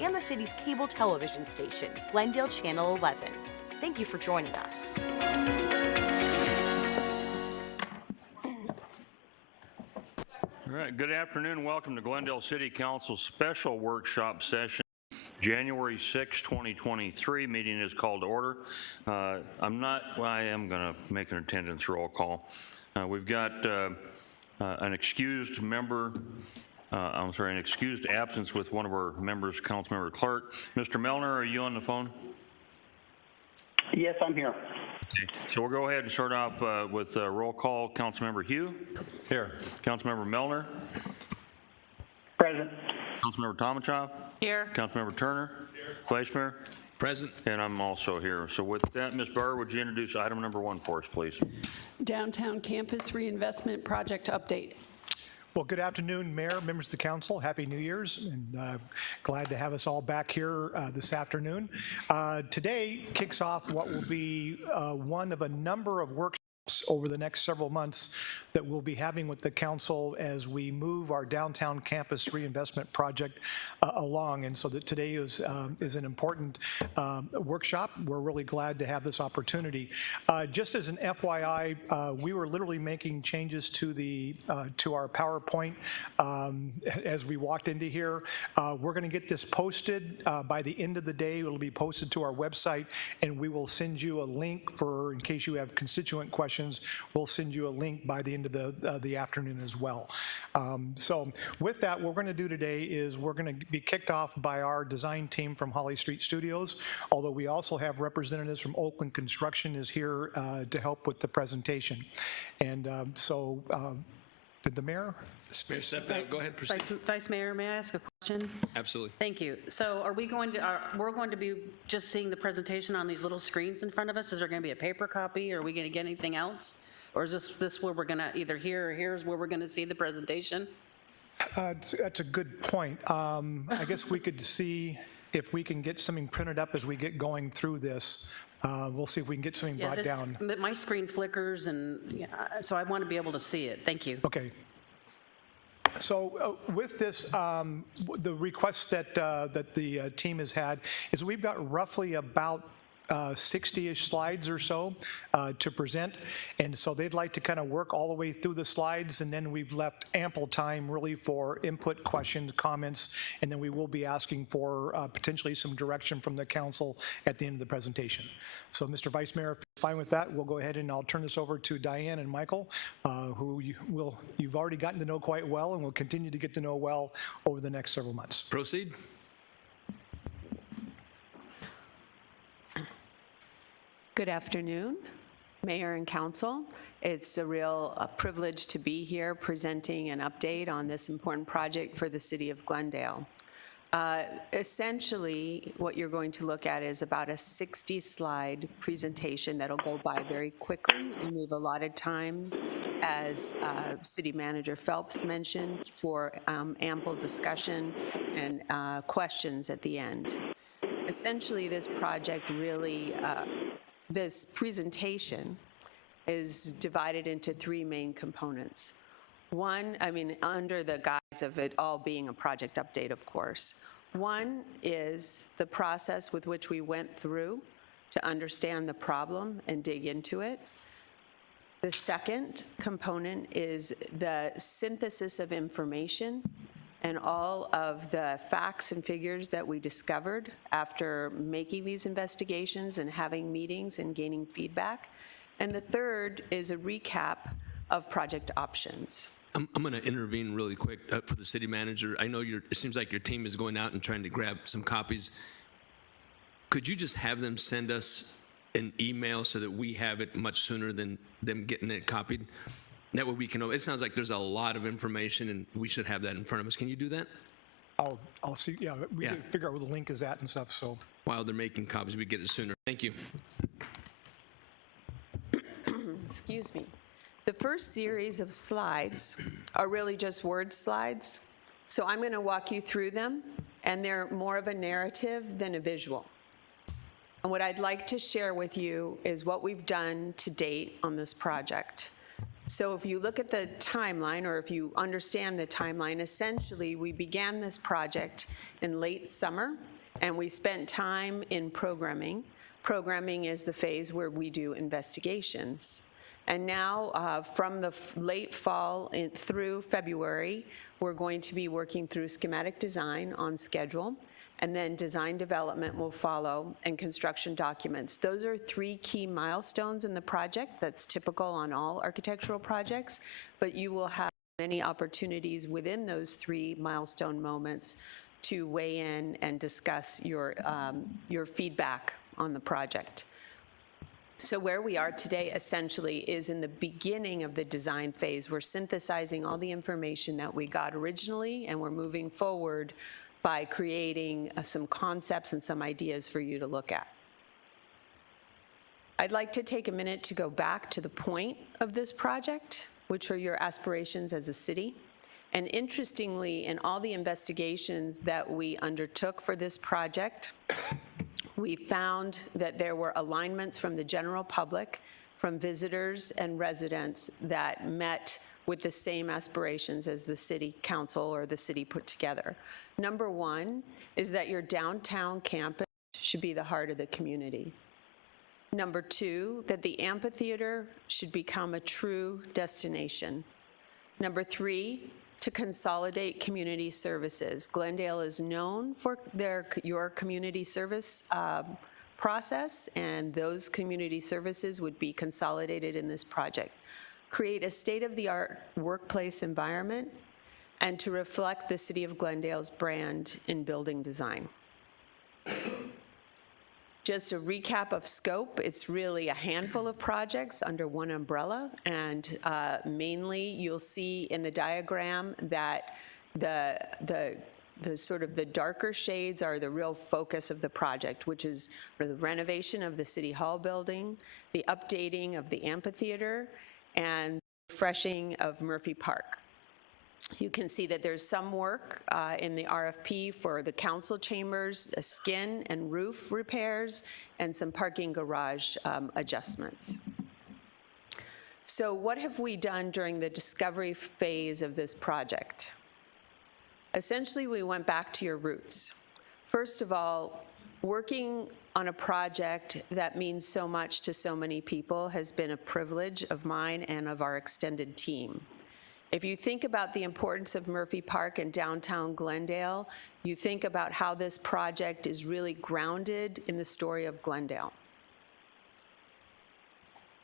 and the city's cable television station, Glendale Channel 11. Thank you for joining us. All right, good afternoon. Welcome to Glendale City Council Special Workshop Session, January 6, 2023. Meeting is called to order. I am going to make an attendance roll call. We've got an excused absence with one of our members, Councilmember Clark. Mr. Melner, are you on the phone? Yes, I'm here. Okay. So we'll go ahead and start off with roll call. Councilmember Hugh? Here. Councilmember Melner? Present. Councilmember Tomachoff? Here. Councilmember Turner? Here. Vice Mayor? Present. And I'm also here. So with that, Ms. Barr, would you introduce item number 1 for us, please? Downtown Campus Reinvestment Project Update. Well, good afternoon, Mayor, members of the council. Happy New Year's, and glad to have us all back here this afternoon. Today kicks off what will be one of a number of workshops over the next several months that we'll be having with the council as we move our downtown campus reinvestment project along. And so that today is an important workshop. We're really glad to have this opportunity. Just as an FYI, we were literally making changes to our PowerPoint as we walked into here. We're going to get this posted by the end of the day. It'll be posted to our website, and we will send you a link in case you have constituent questions. We'll send you a link by the end of the afternoon as well. So with that, what we're going to do today is we're going to be kicked off by our design team from Holly Street Studios, although we also have representatives from Oakland Construction is here to help with the presentation. And did the mayor? Mayor Septa, go ahead, proceed. Vice Mayor, may I ask a question? Absolutely. Thank you. So we're going to be just seeing the presentation on these little screens in front of us? Is there going to be a paper copy, or are we going to get anything else? Or is this where we're going to either here or here's where we're going to see the presentation? That's a good point. I guess we could see if we can get something printed up as we get going through this. We'll see if we can get something brought down. My screen flickers, and so I want to be able to see it. Thank you. Okay. So with this, the request that the team has had is we've got roughly about 60-ish slides or so to present, and so they'd like to kind of work all the way through the slides, and then we've left ample time really for input, questions, comments, and then we will be asking for potentially some direction from the council at the end of the presentation. So Mr. Vice Mayor, if you're fine with that, we'll go ahead and I'll turn this over to Diane and Michael, who you've already gotten to know quite well and will continue to get to know well over the next several months. Proceed. Good afternoon, Mayor and Council. It's a real privilege to be here presenting an update on this important project for the City of Glendale. Essentially, what you're going to look at is about a 60-slide presentation that'll go by very quickly, and we've allotted time, as City Manager Phelps mentioned, for ample discussion and questions at the end. Essentially, this project really, this presentation is divided into 3 main components. One, under the guise of it all being a project update, of course. One is the process with which we went through to understand the problem and dig into it. The second component is the synthesis of information and all of the facts and figures that we discovered after making these investigations and having meetings and gaining feedback. And the third is a recap of project options. I'm going to intervene really quick for the city manager. I know it seems like your team is going out and trying to grab some copies. Could you just have them send us an email so that we have it much sooner than them getting it copied? That way we can, it sounds like there's a lot of information and we should have that in front of us. Can you do that? I'll see, yeah, we can figure out where the link is at and stuff, so. While they're making copies, we get it sooner. Thank you. Excuse me. The first series of slides are really just word slides. So I'm going to walk you through them, and they're more of a narrative than a visual. And what I'd like to share with you is what we've done to date on this project. So if you look at the timeline, or if you understand the timeline, essentially, we began this project in late summer, and we spent time in programming. Programming is the phase where we do investigations. And now, from the late fall through February, we're going to be working through schematic design on schedule, and then design development will follow, and construction documents. Those are 3 key milestones in the project. That's typical on all architectural projects, but you will have many opportunities within those 3 milestone moments to weigh in and discuss your feedback on the project. So where we are today essentially is in the beginning of the design phase. We're synthesizing all the information that we got originally, and we're moving forward by creating some concepts and some ideas for you to look at. I'd like to take a minute to go back to the point of this project, which are your aspirations as a city. And interestingly, in all the investigations that we undertook for this project, we found that there were alignments from the general public, from visitors and residents that met with the same aspirations as the city council or the city put together. Number one is that your downtown campus should be the heart of the community. Number two, that the amphitheater should become a true destination. Number three, to consolidate community services. Glendale is known for your community service process, and those community services would be consolidated in this project. Create a state-of-the-art workplace environment, and to reflect the City of Glendale's brand in building design. Just a recap of scope, it's really a handful of projects under one umbrella, and mainly you'll see in the diagram that the sort of the darker shades are the real focus of the project, which is the renovation of the City Hall building, the updating of the amphitheater, and refreshing of Murphy Park. You can see that there's some work in the RFP for the council chambers, skin and roof repairs, and some parking garage adjustments. So what have we done during the discovery phase of this project? Essentially, we went back to your roots. First of all, working on a project that means so much to so many people has been a privilege of mine and of our extended team. If you think about the importance of Murphy Park and downtown Glendale, you think about how this project is really grounded in the story of Glendale.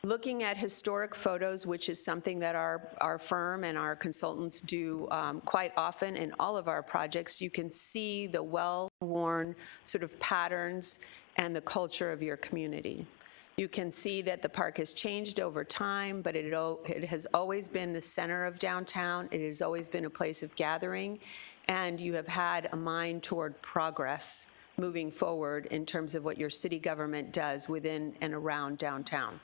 Looking at historic photos, which is something that our firm and our consultants do quite often in all of our projects, you can see the well-worn sort of patterns and the culture of your community. You can see that the park has changed over time, but it has always been the center of downtown. It has always been a place of gathering, and you have had a mind toward progress moving forward in terms of what your city government does within and around downtown.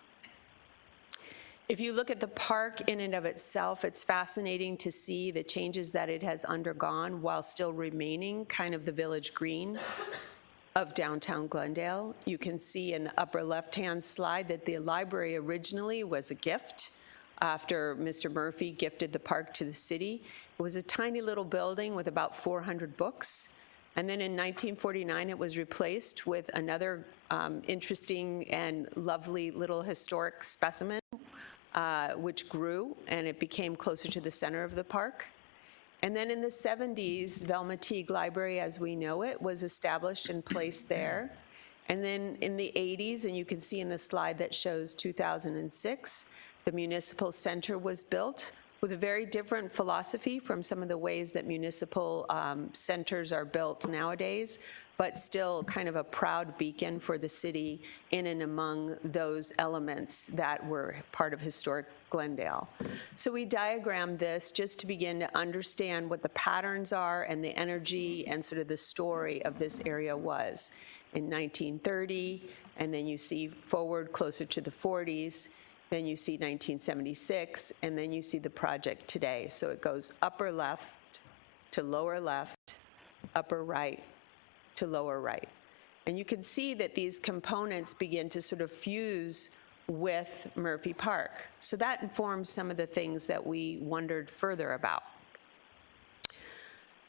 If you look at the park in and of itself, it's fascinating to see the changes that it has undergone while still remaining kind of the village green of downtown Glendale. You can see in the upper left-hand slide that the library originally was a gift after Mr. Murphy gifted the park to the city. It was a tiny little building with about 400 books. And then in 1949, it was replaced with another interesting and lovely little historic specimen, which grew, and it became closer to the center of the park. And then in the 70s, Velma Teague Library, as we know it, was established and placed there. And then in the 80s, and you can see in the slide that shows 2006, the Municipal Center was built with a very different philosophy from some of the ways that municipal centers are built nowadays, but still kind of a proud beacon for the city in and among those elements that were part of historic Glendale. So we diagrammed this just to begin to understand what the patterns are and the energy and sort of the story of this area was in 1930, and then you see forward closer to the 40s, then you see 1976, and then you see the project today. So it goes upper left to lower left, upper right to lower right. And you can see that these components begin to sort of fuse with Murphy Park. So that informs some of the things that we wondered further about.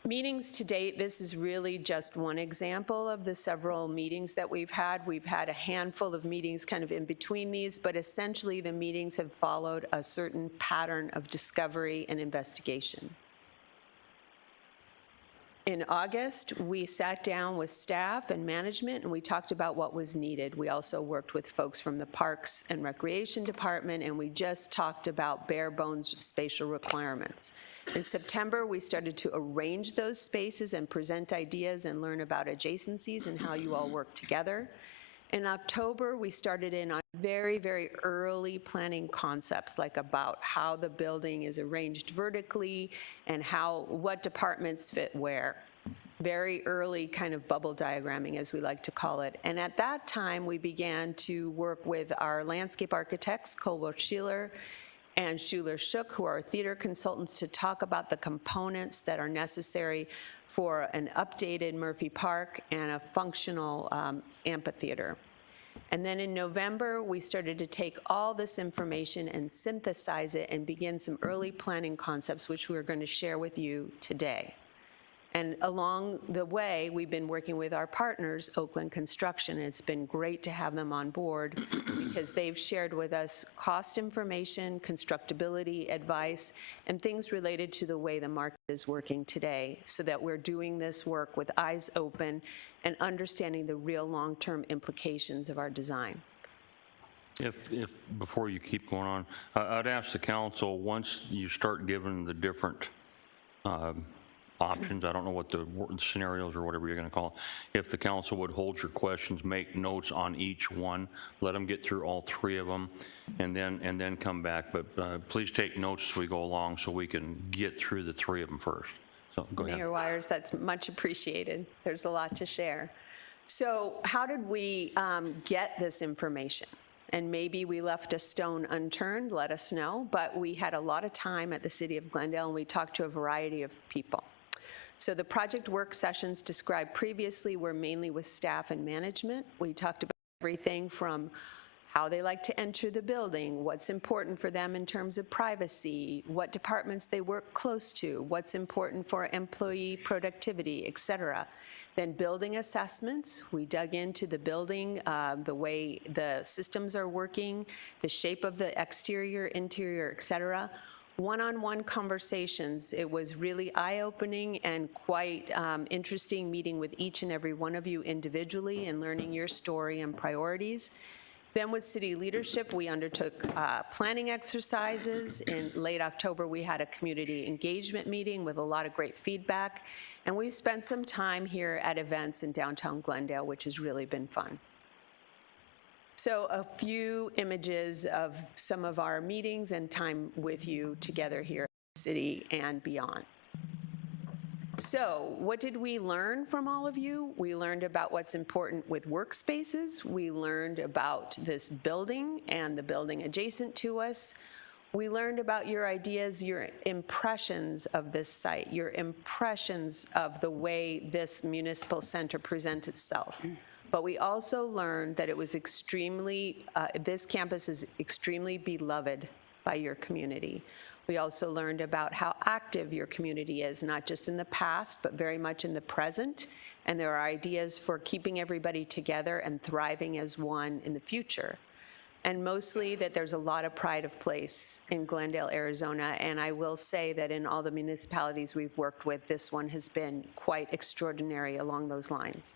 Meetings to date, this is really just one example of the several meetings that we've had. We've had a handful of meetings kind of in between these, but essentially the meetings have followed a certain pattern of discovery and investigation. In August, we sat down with staff and management and we talked about what was needed. We also worked with folks from the Parks and Recreation Department, and we just talked about bare bones spatial requirements. In September, we started to arrange those spaces and present ideas and learn about adjacencies and how you all work together. In October, we started in on very, very early planning concepts, like about how the building is arranged vertically and what departments fit where. Very early kind of bubble diagramming, as we like to call it. And at that time, we began to work with our landscape architects, Colwell-Sheeler and Schuler-Shook, who are our theater consultants, to talk about the components that are necessary for an updated Murphy Park and a functional amphitheater. And then in November, we started to take all this information and synthesize it and begin some early planning concepts, which we're going to share with you today. And along the way, we've been working with our partners, Oakland Construction, and it's been great to have them on board because they've shared with us cost information, constructability advice, and things related to the way the market is working today, so that we're doing this work with eyes open and understanding the real long-term implications of our design. If before you keep going on, I'd ask the council, once you start giving the different options, I don't know what the scenarios or whatever you're going to call it, if the council would hold your questions, make notes on each one, let them get through all three of them, and then come back. But please take notes as we go along so we can get through the three of them first. So go ahead. Mayor Wires, that's much appreciated. There's a lot to share. So how did we get this information? And maybe we left a stone unturned, let us know, but we had a lot of time at the City of Glendale and we talked to a variety of people. So the project work sessions described previously were mainly with staff and management. We talked about everything from how they like to enter the building, what's important for them in terms of privacy, what departments they work close to, what's important for employee productivity, et cetera. Then building assessments, we dug into the building, the way the systems are working, the shape of the exterior, interior, et cetera. One-on-one conversations, it was really eye-opening and quite interesting meeting with each and every one of you individually and learning your story and priorities. Then with city leadership, we undertook planning exercises. In late October, we had a community engagement meeting with a lot of great feedback. And we've spent some time here at events in downtown Glendale, which has really been fun. So a few images of some of our meetings and time with you together here at the city and beyond. So what did we learn from all of you? We learned about what's important with workspaces. We learned about this building and the building adjacent to us. We learned about your ideas, your impressions of this site, your impressions of the way this municipal center presents itself. But we also learned that it was this campus is extremely beloved by your community. We also learned about how active your community is, not just in the past, but very much in the present. And there are ideas for keeping everybody together and thriving as one in the future. And mostly that there's a lot of pride of place in Glendale, Arizona. And I will say that in all the municipalities we've worked with, this one has been quite extraordinary along those lines.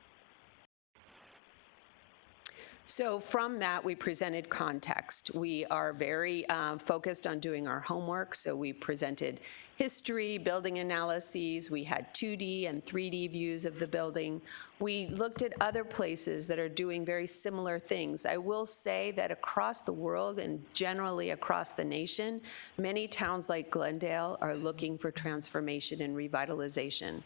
So from that, we presented context. We are very focused on doing our homework, so we presented history, building analyses. We had 2D and 3D views of the building. We looked at other places that are doing very similar things. I will say that across the world and generally across the nation, many towns like Glendale are looking for transformation and revitalization.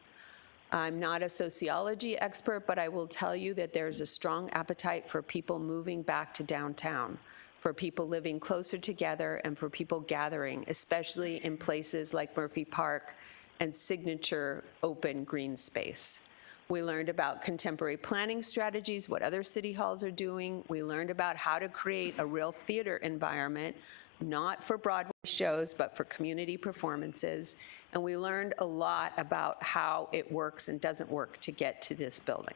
I'm not a sociology expert, but I will tell you that there's a strong appetite for people moving back to downtown, for people living closer together, and for people gathering, especially in places like Murphy Park and signature open green space. We learned about contemporary planning strategies, what other city halls are doing. We learned about how to create a real theater environment, not for Broadway shows, but for community performances. And we learned a lot about how it works and doesn't work to get to this building.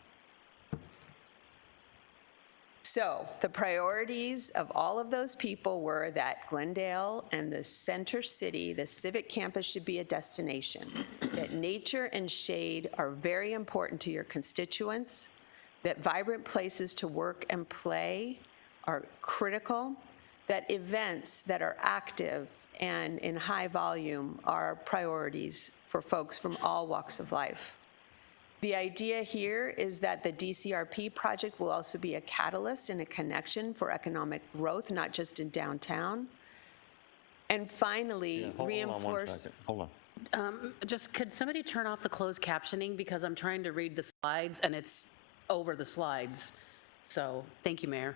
So the priorities of all of those people were that Glendale and the center city, the civic campus, should be a destination, that nature and shade are very important to your constituents, that vibrant places to work and play are critical, that events that are active and in high volume are priorities for folks from all walks of life. The idea here is that the DCRP project will also be a catalyst and a connection for economic growth, not just in downtown. And finally, reinforce. Hold on. Just, could somebody turn off the closed captioning, because I'm trying to read the slides and it's over the slides. So, thank you, Mayor.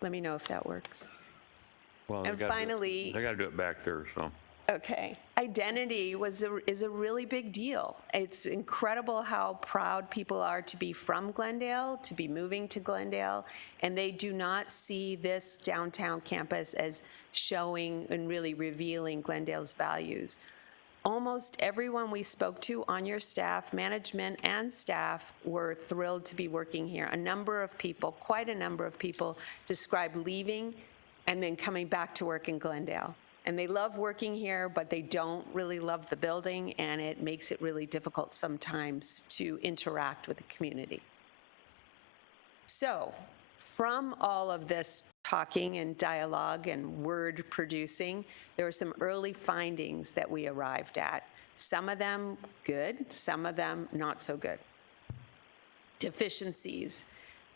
Let me know if that works. Well, And finally- they got to do it back there, so. Okay. Identity is a really big deal. It's incredible how proud people are to be from Glendale, to be moving to Glendale, and they do not see this downtown campus as showing and really revealing Glendale's values. Almost everyone we spoke to on your staff, management and staff, were thrilled to be working here. A number of people, quite a number of people, described leaving and then coming back to work in Glendale. And they love working here, but they don't really love the building, and it makes it really difficult sometimes to interact with the community. So, from all of this talking and dialogue and word producing, there were some early findings that we arrived at. Some of them good, some of them not so good. Deficiencies.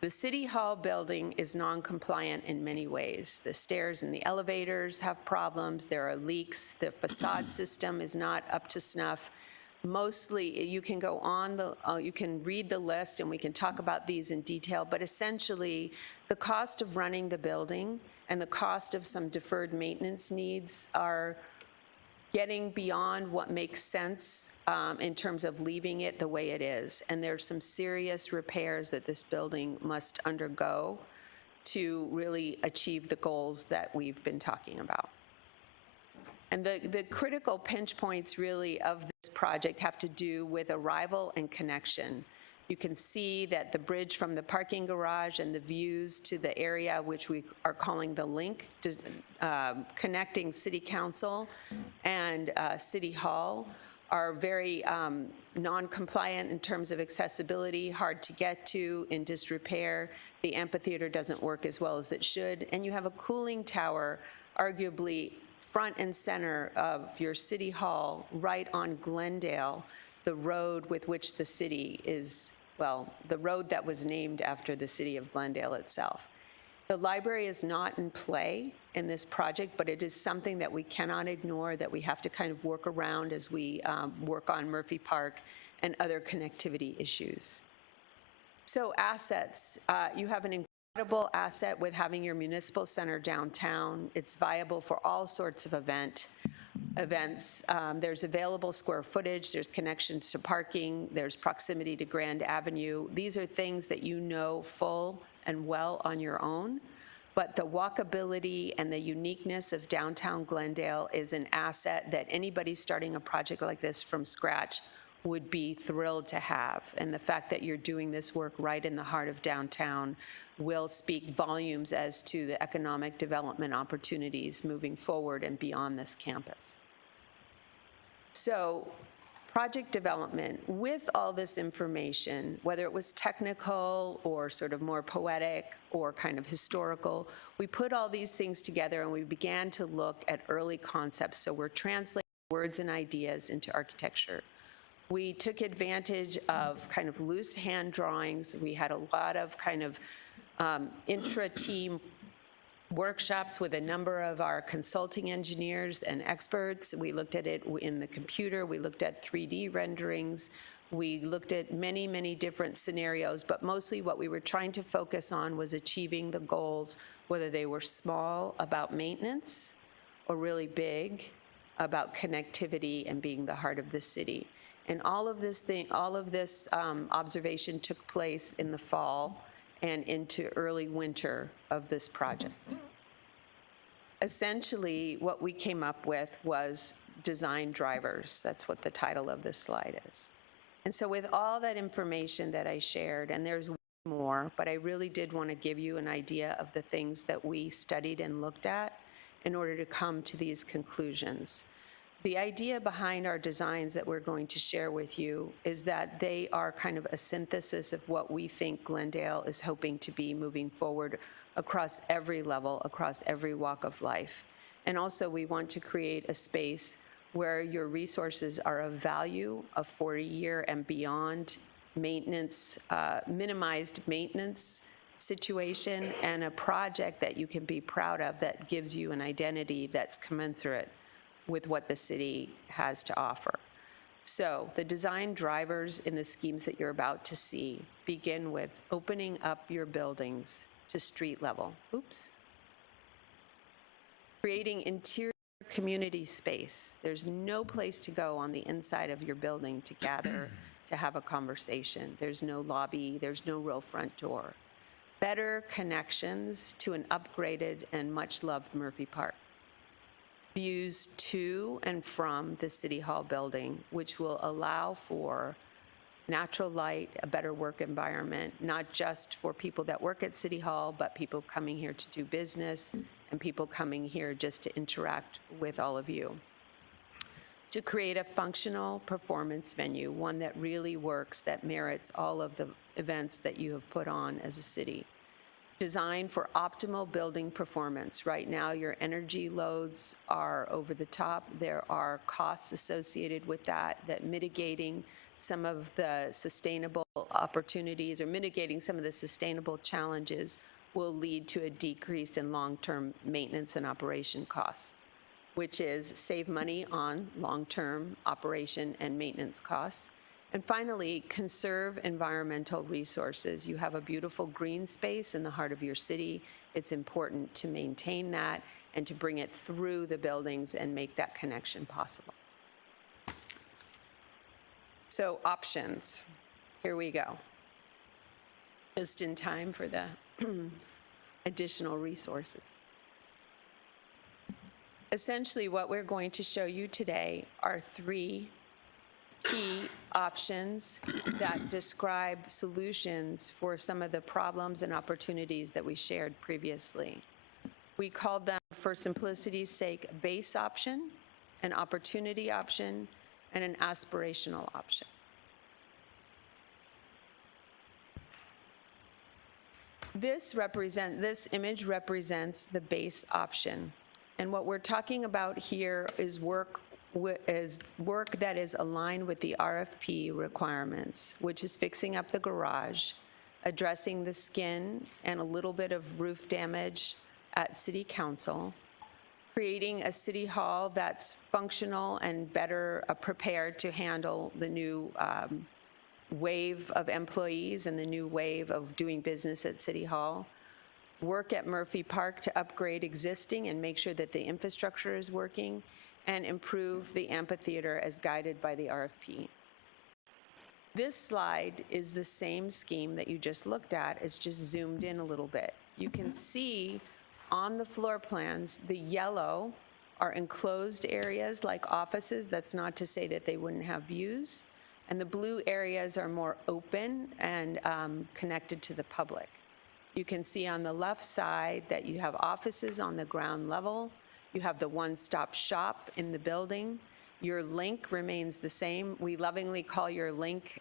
The City Hall building is non-compliant in many ways. The stairs and the elevators have problems. There are leaks. The facade system is not up to snuff. Mostly, you can go on you can read the list, and we can talk about these in detail, but essentially, the cost of running the building and the cost of some deferred maintenance needs are getting beyond what makes sense in terms of leaving it the way it is. And there's some serious repairs that this building must undergo to really achieve the goals that we've been talking about. And the critical pinch points really of this project have to do with arrival and connection. You can see that the bridge from the parking garage and the views to the area, which we are calling the link, connecting City Council and City Hall, are very non-compliant in terms of accessibility, hard to get to, in disrepair. The amphitheater doesn't work as well as it should. And you have a cooling tower, arguably front and center of your City Hall, right on Glendale, the road with which the city is, well, the road that was named after the city of Glendale itself. The library is not in play in this project, but it is something that we cannot ignore, that we have to kind of work around as we work on Murphy Park and other connectivity issues. So assets, you have an incredible asset with having your municipal center downtown. It's viable for all sorts of events. There's available square footage, there's connections to parking, there's proximity to Grand Avenue. These are things that you know full and well on your own, but the walkability and the uniqueness of downtown Glendale is an asset that anybody starting a project like this from scratch would be thrilled to have. And the fact that you're doing this work right in the heart of downtown will speak volumes as to the economic development opportunities moving forward and beyond this campus. So, project development, with all this information, whether it was technical or sort of more poetic or kind of historical, we put all these things together and we began to look at early concepts. So we're translating words and ideas into architecture. We took advantage of kind of loose hand drawings. We had a lot of kind of intra-team workshops with a number of our consulting engineers and experts. We looked at it in the computer. We looked at 3D renderings. We looked at many, many different scenarios, but mostly what we were trying to focus on was achieving the goals, whether they were small about maintenance or really big about connectivity and being the heart of the city. And all of this observation took place in the fall and into early winter of this project. Essentially, what we came up with was design drivers. That's what the title of this slide is. And so with all that information that I shared, and there's more, but I really did want to give you an idea of the things that we studied and looked at in order to come to these conclusions. The idea behind our designs that we're going to share with you is that they are kind of a synthesis of what we think Glendale is hoping to be moving forward across every level, across every walk of life. And also, we want to create a space where your resources are of value, a 40-year and beyond maintenance, minimized maintenance situation, and a project that you can be proud of that gives you an identity that's commensurate with what the city has to offer. So the design drivers in the schemes that you're about to see begin with opening up your buildings to street level. Oops. Creating interior community space. There's no place to go on the inside of your building to gather, to have a conversation. There's no lobby, there's no real front door. Better connections to an upgraded and much-loved Murphy Park. Views to and from the City Hall building, which will allow for natural light, a better work environment, not just for people that work at City Hall, but people coming here to do business and people coming here just to interact with all of you. To create a functional performance venue, one that really works, that merits all of the events that you have put on as a city. Designed for optimal building performance. Right now, your energy loads are over the top. There are costs associated with that mitigating some of the sustainable opportunities or mitigating some of the sustainable challenges will lead to a decrease in long-term maintenance and operation costs, which is save money on long-term operation and maintenance costs. And finally, conserve environmental resources. You have a beautiful green space in the heart of your city. It's important to maintain that and to bring it through the buildings and make that connection possible. So options, here we go. Just in time for the additional resources. Essentially, what we're going to show you today are 3 key options that describe solutions for some of the problems and opportunities that we shared previously. We called them, for simplicity's sake, a base option, an opportunity option, and an aspirational option. This image represents the base option. And what we're talking about here is work that is aligned with the RFP requirements, which is fixing up the garage, addressing the skin and a little bit of roof damage at City Council, creating a City Hall that's functional and better prepared to handle the new wave of employees and the new wave of doing business at City Hall, work at Murphy Park to upgrade existing and make sure that the infrastructure is working, and improve the amphitheater as guided by the RFP. This slide is the same scheme that you just looked at, it's just zoomed in a little bit. You can see on the floor plans, the yellow are enclosed areas like offices. That's not to say that they wouldn't have views. And the blue areas are more open and connected to the public. You can see on the left side that you have offices on the ground level. You have the one-stop shop in the building. Your link remains the same. We lovingly call your link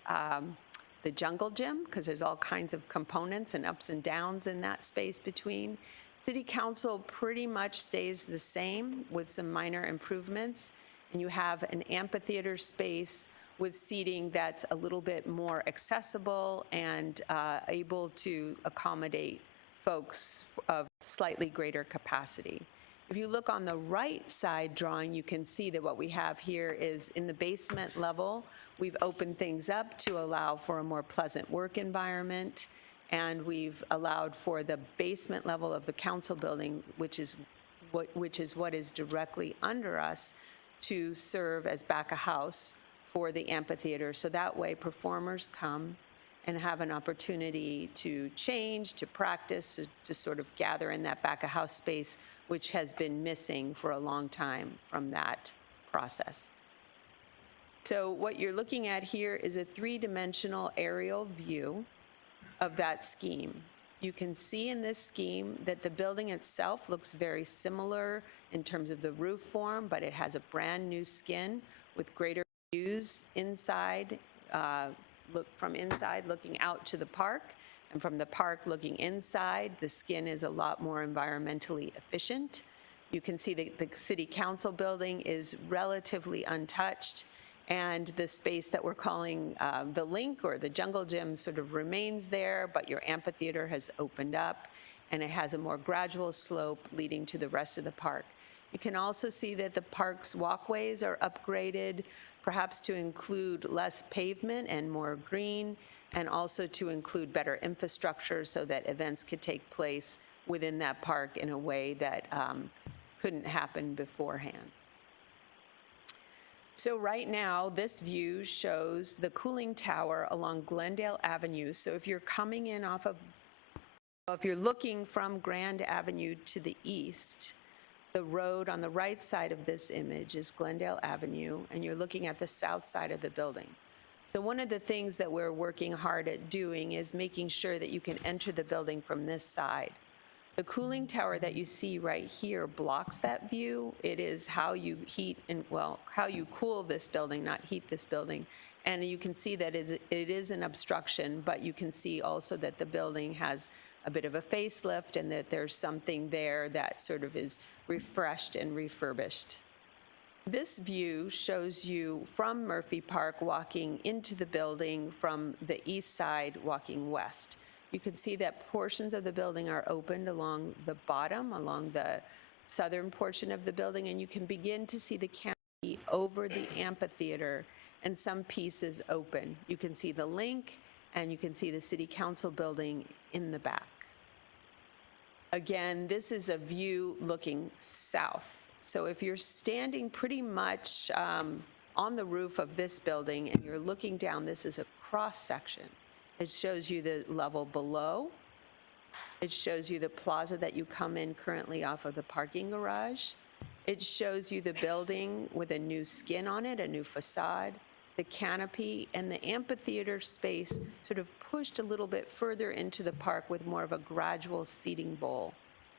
the jungle gym because there's all kinds of components and ups and downs in that space between. City Council pretty much stays the same with some minor improvements. And you have an amphitheater space with seating that's a little bit more accessible and able to accommodate folks of slightly greater capacity. If you look on the right side drawing, you can see that what we have here is in the basement level, we've opened things up to allow for a more pleasant work environment, and we've allowed for the basement level of the council building, which is what is directly under us, to serve as back of house for the amphitheater. So that way performers come and have an opportunity to change, to practice, to sort of gather in that back of house space, which has been missing for a long time from that process. So what you're looking at here is a three-dimensional aerial view of that scheme. You can see in this scheme that the building itself looks very similar in terms of the roof form, but it has a brand-new skin with greater views inside, look from inside looking out to the park, and from the park looking inside, the skin is a lot more environmentally efficient. You can see that the city council building is relatively untouched, and the space that we're calling the Link or the Jungle Gym sort of remains there, but your amphitheater has opened up, and it has a more gradual slope leading to the rest of the park. You can also see that the park's walkways are upgraded, perhaps to include less pavement and more green, and also to include better infrastructure so that events could take place within that park in a way that couldn't happen beforehand. So right now, this view shows the cooling tower along Glendale Avenue. So if you're coming in if you're looking from Grand Avenue to the east, the road on the right side of this image is Glendale Avenue, and you're looking at the south side of the building. So one of the things that we're working hard at doing is making sure that you can enter the building from this side. The cooling tower that you see right here blocks that view. It is how you heat and, well, how you cool this building, not heat this building. And you can see that it is an obstruction, but you can see also that the building has a bit of a facelift and that there's something there that sort of is refreshed and refurbished. This view shows you from Murphy Park walking into the building from the east side walking west. You can see that portions of the building are opened along the bottom, along the southern portion of the building, and you can begin to see the canopy over the amphitheater and some pieces open. You can see the Link, and you can see the City Council building in the back. Again, this is a view looking south. So if you're standing pretty much on the roof of this building and you're looking down, this is a cross section. It shows you the level below. It shows you the plaza that you come in currently off of the parking garage. It shows you the building with a new skin on it, a new facade, the canopy, and the amphitheater space sort of pushed a little bit further into the park with more of a gradual seating bowl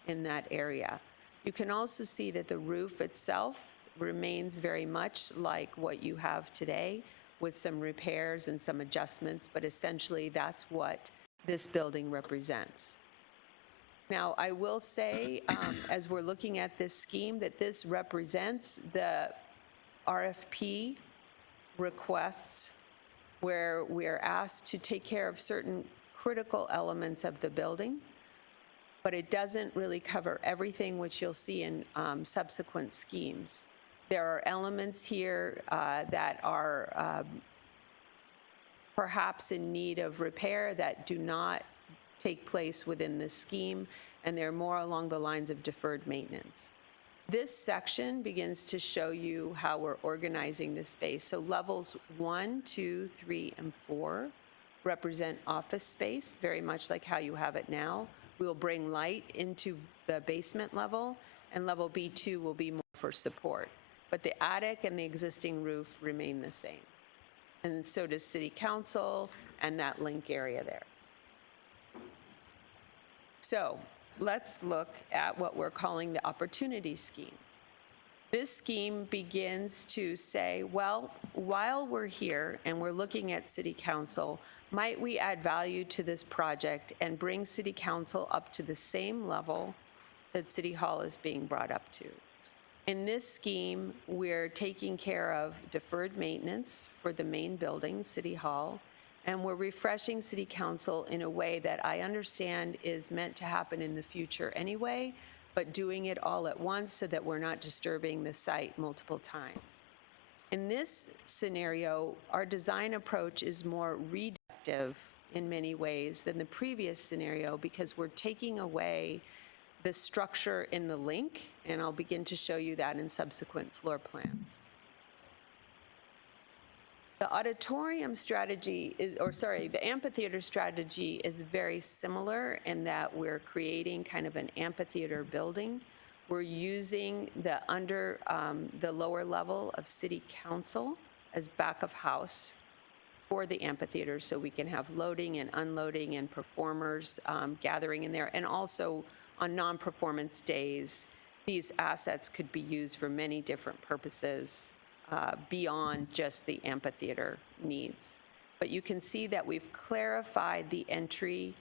in that area. You can also see that the roof itself remains very much like what you have today, with some repairs and some adjustments, but essentially that's what this building represents. Now, I will say, as we're looking at this scheme, that this represents the RFP requests where we're asked to take care of certain critical elements of the building, but it doesn't really cover everything, which you'll see in subsequent schemes. There are elements here that are perhaps in need of repair that do not take place within this scheme, and they're more along the lines of deferred maintenance. This section begins to show you how we're organizing the space. So levels 1, 2, 3, and 4 represent office space, very much like how you have it now. We'll bring light into the basement level, and level B2 will be more for support. But the attic and the existing roof remain the same. And so does City Council and that Link area there. So let's look at what we're calling the opportunity scheme. This scheme begins to say, well, while we're here and we're looking at City Council, might we add value to this project and bring City Council up to the same level that City Hall is being brought up to? In this scheme, we're taking care of deferred maintenance for the main building, City Hall, and we're refreshing City Council in a way that I understand is meant to happen in the future anyway, but doing it all at once so that we're not disturbing the site multiple times. In this scenario, our design approach is more reductive in many ways than the previous scenario because we're taking away the structure in the Link, and I'll begin to show you that in subsequent floor plans. The auditorium strategy is, the amphitheater strategy is very similar in that we're creating kind of an amphitheater building. We're using the lower level of City Council as back of house for the amphitheater, so we can have loading and unloading and performers gathering in there. And also on non-performance days, these assets could be used for many different purposes beyond just the amphitheater needs. But you can see that we've clarified the entry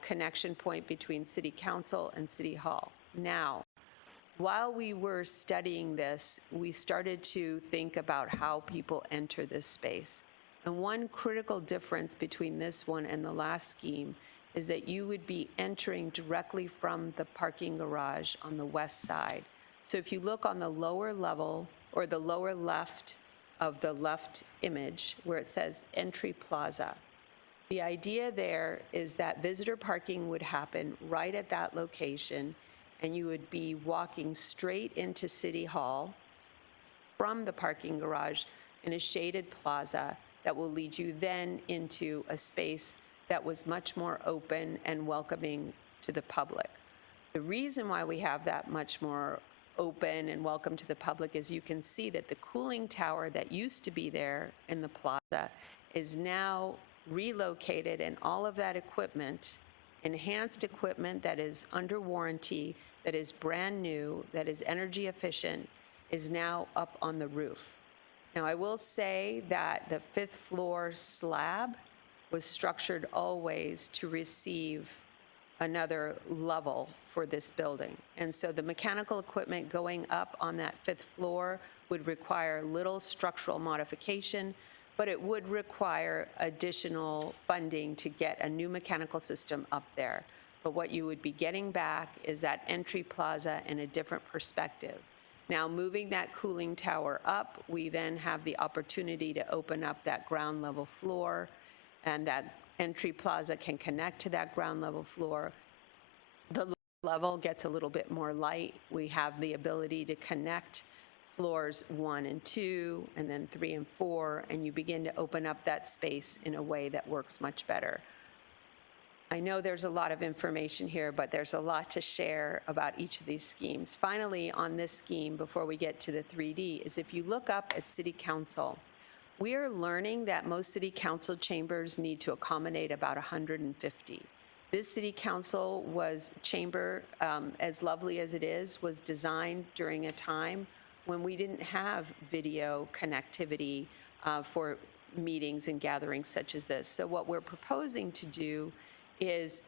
connection point between City Council and City Hall. Now, while we were studying this, we started to think about how people enter this space. And one critical difference between this one and the last scheme is that you would be entering directly from the parking garage on the west side. So if you look on the lower level or the lower left of the left image where it says Entry Plaza, the idea there is that visitor parking would happen right at that location, and you would be walking straight into City Hall from the parking garage in a shaded plaza that will lead you then into a space that was much more open and welcoming to the public. The reason why we have that much more open and welcome to the public is you can see that the cooling tower that used to be there in the plaza is now relocated, and all of that equipment, enhanced equipment that is under warranty, that is brand new, that is energy efficient, is now up on the roof. Now, I will say that the 5th floor slab was structured always to receive another level for this building. And so the mechanical equipment going up on that 5th floor would require little structural modification, but it would require additional funding to get a new mechanical system up there. But what you would be getting back is that entry plaza in a different perspective. Now, moving that cooling tower up, we then have the opportunity to open up that ground level floor, and that entry plaza can connect to that ground level floor. The level gets a little bit more light. We have the ability to connect floors 1 and 2, and then 3 and 4, and you begin to open up that space in a way that works much better. I know there's a lot of information here, but there's a lot to share about each of these schemes. Finally, on this scheme, before we get to the 3D, is if you look up at City Council, we are learning that most City Council chambers need to accommodate about 150. This City Council chamber, as lovely as it is, was designed during a time when we didn't have video connectivity for meetings and gatherings such as this. So what we're proposing to do is,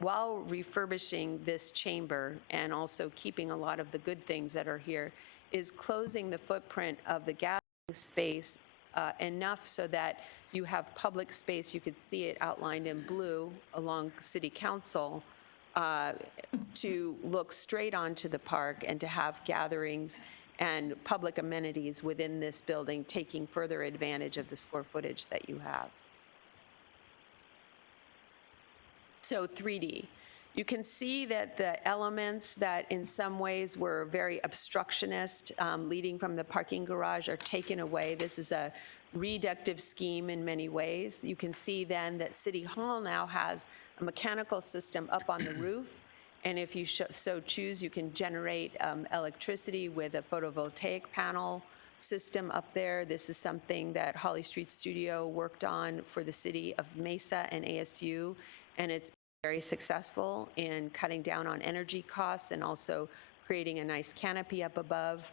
while refurbishing this chamber and also keeping a lot of the good things that are here, is closing the footprint of the gathering space enough so that you have public space. You could see it outlined in blue along City Council to look straight onto the park and to have gatherings and public amenities within this building, taking further advantage of the square footage that you have. So 3D. You can see that the elements that in some ways were very obstructionist, leading from the parking garage, are taken away. This is a reductive scheme in many ways. You can see then that City Hall now has a mechanical system up on the roof, and if you so choose, you can generate electricity with a photovoltaic panel system up there. This is something that Holly Street Studio worked on for the city of Mesa and ASU, and it's very successful in cutting down on energy costs and also creating a nice canopy up above.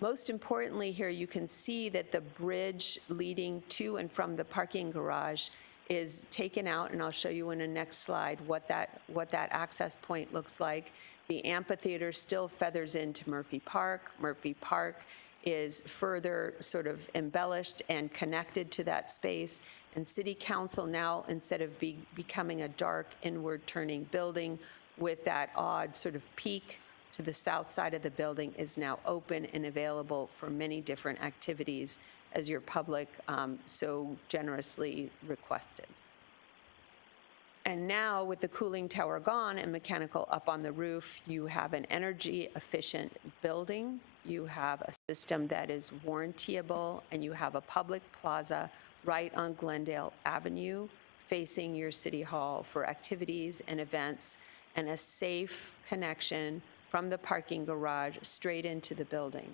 Most importantly here, you can see that the bridge leading to and from the parking garage is taken out, and I'll show you in the next slide what that access point looks like. The amphitheater still feathers into Murphy Park. Murphy Park is further sort of embellished and connected to that space. And City Council now, instead of becoming a dark inward-turning building with that odd sort of peak to the south side of the building, is now open and available for many different activities as your public so generously requested. And now with the cooling tower gone and mechanical up on the roof, you have an energy efficient building. You have a system that is warrantyable, and you have a public plaza right on Glendale Avenue facing your city hall for activities and events, and a safe connection from the parking garage straight into the building.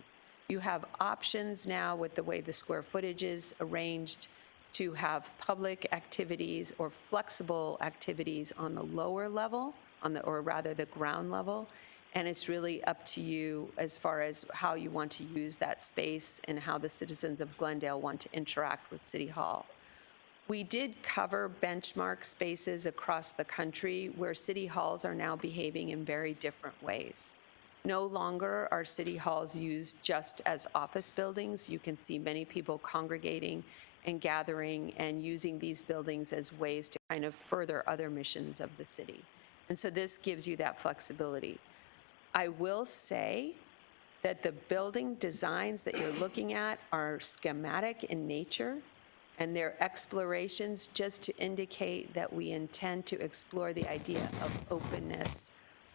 You have options now with the way the square footage is arranged to have public activities or flexible activities on the lower level, or rather the ground level. And it's really up to you as far as how you want to use that space and how the citizens of Glendale want to interact with City Hall. We did cover benchmark spaces across the country where city halls are now behaving in very different ways. No longer are city halls used just as office buildings. You can see many people congregating and gathering and using these buildings as ways to kind of further other missions of the city. And so this gives you that flexibility. I will say that the building designs that you're looking at are schematic in nature, and they're explorations just to indicate that we intend to explore the idea of openness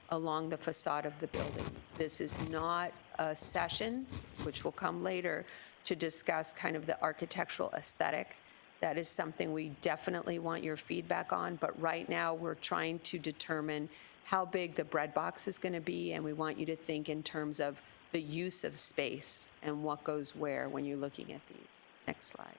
along the facade of the building. This is not a session, which will come later, to discuss kind of the architectural aesthetic. That is something we definitely want your feedback on, but right now we're trying to determine how big the bread box is going to be, and we want you to think in terms of the use of space and what goes where when you're looking at these. Next slide.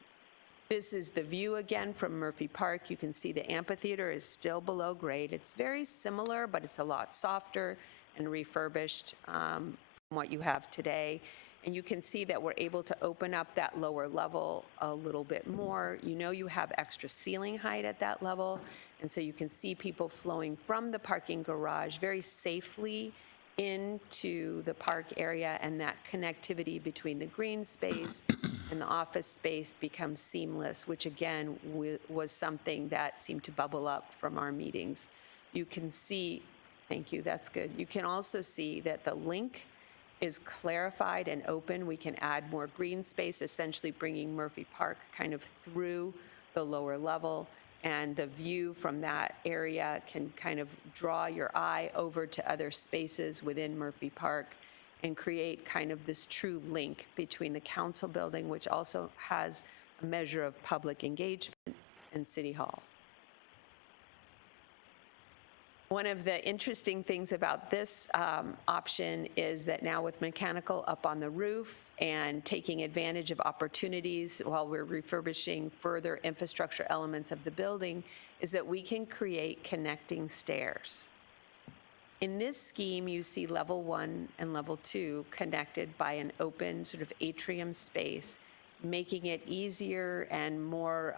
This is the view again from Murphy Park. You can see the amphitheater is still below grade. It's very similar, but it's a lot softer and refurbished from what you have today. And you can see that we're able to open up that lower level a little bit more. You know you have extra ceiling height at that level, and so you can see people flowing from the parking garage very safely into the park area, and that connectivity between the green space and the office space becomes seamless, which again was something that seemed to bubble up from our meetings. You can see, thank you, that's good. You can also see that the link is clarified and open. We can add more green space, essentially bringing Murphy Park kind of through the lower level, and the view from that area can kind of draw your eye over to other spaces within Murphy Park and create kind of this true link between the council building, which also has a measure of public engagement, and City Hall. One of the interesting things about this option is that now with mechanical up on the roof and taking advantage of opportunities while we're refurbishing further infrastructure elements of the building, is that we can create connecting stairs. In this scheme, you see level 1 and level 2 connected by an open sort of atrium space, making it easier and more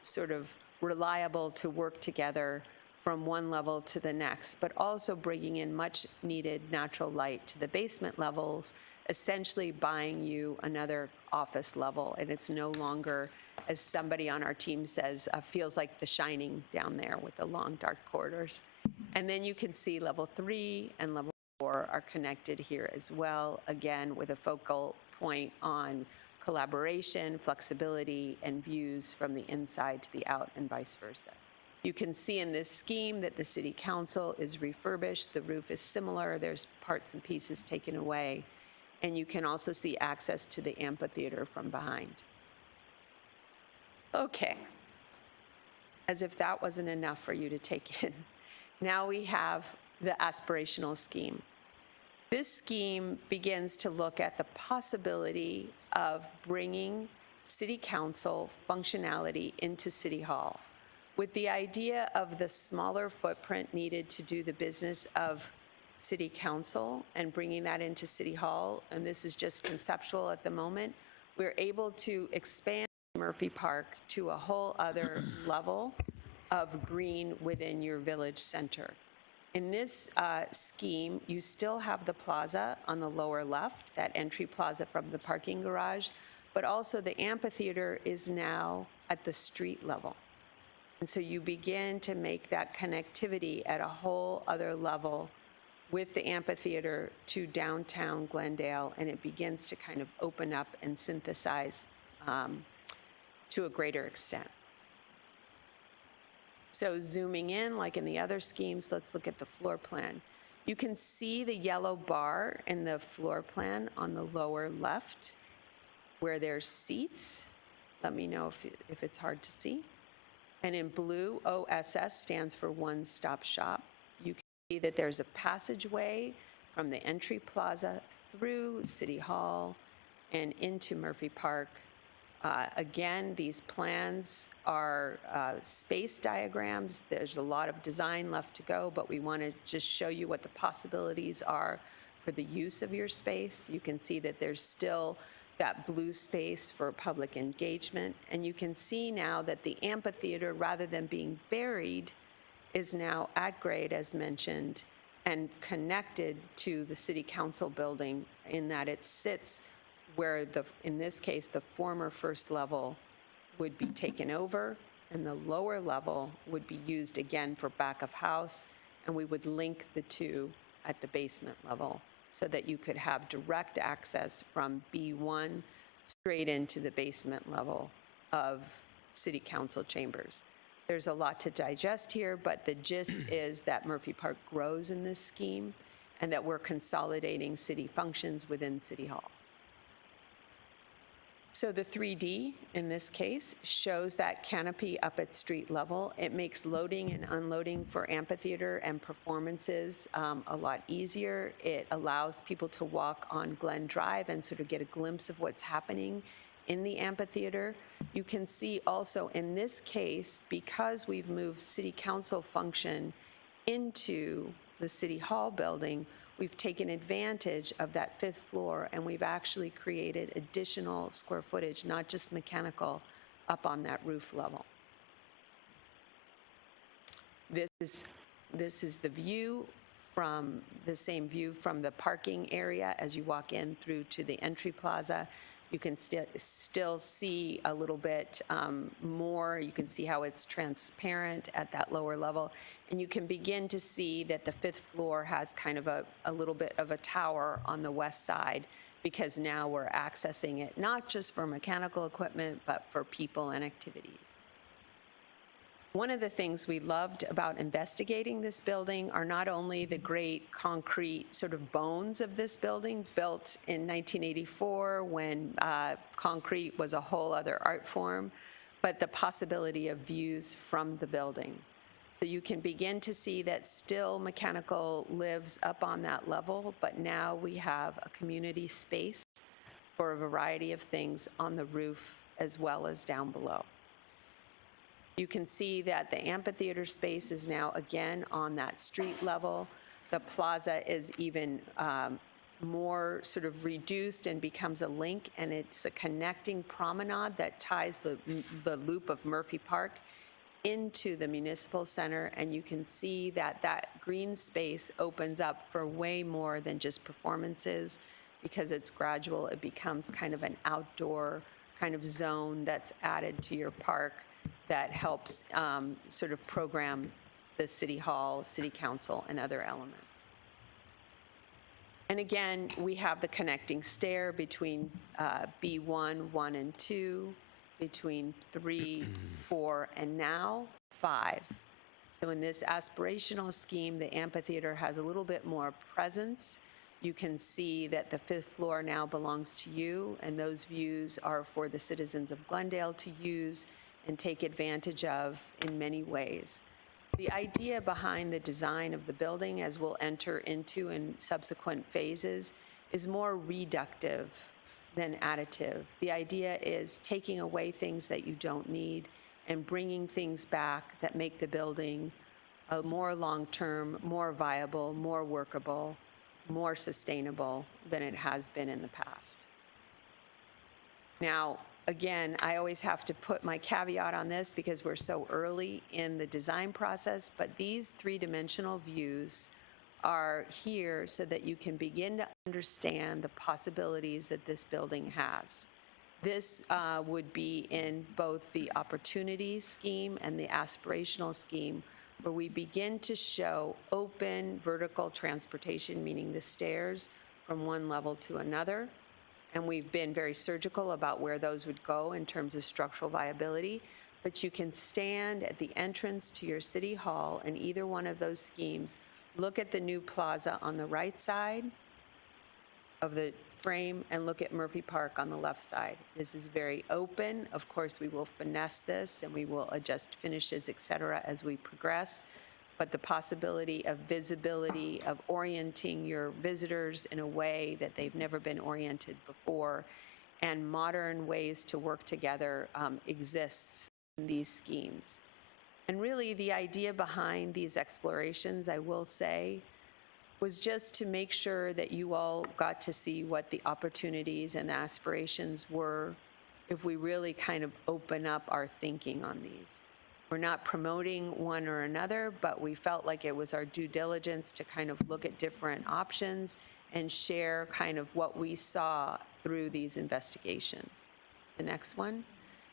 sort of reliable to work together from one level to the next, but also bringing in much needed natural light to the basement levels, essentially buying you another office level. And it's no longer, as somebody on our team says, feels like The Shining down there with the long dark corridors. And then you can see level 3 and level 4 are connected here as well, again with a focal point on collaboration, flexibility, and views from the inside to the out and vice versa. You can see in this scheme that the city council is refurbished. The roof is similar. There's parts and pieces taken away. And you can also see access to the amphitheater from behind. Okay. As if that wasn't enough for you to take in. Now we have the aspirational scheme. This scheme begins to look at the possibility of bringing city council functionality into City Hall, with the idea of the smaller footprint needed to do the business of city council and bringing that into City Hall, and this is just conceptual at the moment, we're able to expand Murphy Park to a whole other level of green within your village center. In this scheme, you still have the plaza on the lower left, that entry plaza from the parking garage, but also the amphitheater is now at the street level. And so you begin to make that connectivity at a whole other level with the amphitheater to downtown Glendale, and it begins to kind of open up and synthesize to a greater extent. So zooming in, like in the other schemes, let's look at the floor plan. You can see the yellow bar in the floor plan on the lower left where there's seats. Let me know if it's hard to see. And in blue, OSS stands for one-stop shop. You can see that there's a passageway from the entry plaza through City Hall and into Murphy Park. Again, these plans are space diagrams. There's a lot of design left to go, but we want to just show you what the possibilities are for the use of your space. You can see that there's still that blue space for public engagement. And you can see now that the amphitheater, rather than being buried, is now at grade, as mentioned, and connected to the city council building in that it sits where, in this case, the former first level would be taken over, and the lower level would be used again for back of house, and we would link the two at the basement level so that you could have direct access from B1 straight into the basement level of city council chambers. There's a lot to digest here, but the gist is that Murphy Park grows in this scheme and that we're consolidating city functions within City Hall. So the 3D, in this case, shows that canopy up at street level. It makes loading and unloading for amphitheater and performances a lot easier. It allows people to walk on Glen Drive and sort of get a glimpse of what's happening in the amphitheater. You can see also in this case, because we've moved city council function into the City Hall building, we've taken advantage of that 5th floor, and we've actually created additional square footage, not just mechanical, up on that roof level. This is the view from the same view from the parking area as you walk in through to the entry plaza. You can still see a little bit more. You can see how it's transparent at that lower level. And you can begin to see that the 5th floor has kind of a little bit of a tower on the west side, because now we're accessing it not just for mechanical equipment, but for people and activities. One of the things we loved about investigating this building are not only the great concrete sort of bones of this building, built in 1984 when concrete was a whole other art form, but the possibility of views from the building. So you can begin to see that still mechanical lives up on that level, but now we have a community space for a variety of things on the roof as well as down below. You can see that the amphitheater space is now again on that street level. The plaza is even more sort of reduced and becomes a link, and it's a connecting promenade that ties the loop of Murphy Park into the municipal center, and you can see that that green space opens up for way more than just performances. Because it's gradual, it becomes kind of an outdoor kind of zone that's added to your park that helps sort of program the City Hall, City Council, and other elements. And again, we have the connecting stair between B1, 1, and 2, between 3, 4, and now 5. So in this aspirational scheme, the amphitheater has a little bit more presence. You can see that the 5th floor now belongs to you, and those views are for the citizens of Glendale to use and take advantage of in many ways. The idea behind the design of the building, as we'll enter into in subsequent phases, is more reductive than additive. The idea is taking away things that you don't need and bringing things back that make the building a more long-term, more viable, more workable, more sustainable than it has been in the past. Now, again, I always have to put my caveat on this because we're so early in the design process, but these 3-dimensional views are here so that you can begin to understand the possibilities that this building has. This would be in both the opportunity scheme and the aspirational scheme, where we begin to show open vertical transportation, meaning the stairs from one level to another. And we've been very surgical about where those would go in terms of structural viability. but you can stand at the entrance to your city hall in either one of those schemes, look at the new plaza on the right side of the frame and look at Murphy Park on the left side. This is very open. Of course, we will finesse this and we will adjust finishes, et cetera, as we progress. But the possibility of visibility, of orienting your visitors in a way that they've never been oriented before, and modern ways to work together exists in these schemes. And really, the idea behind these explorations, I will say, was just to make sure that you all got to see what the opportunities and the aspirations were if we really kind of open up our thinking on these. We're not promoting one or another, but we felt like it was our due diligence to kind of look at different options and share kind of what we saw through these investigations. The next one.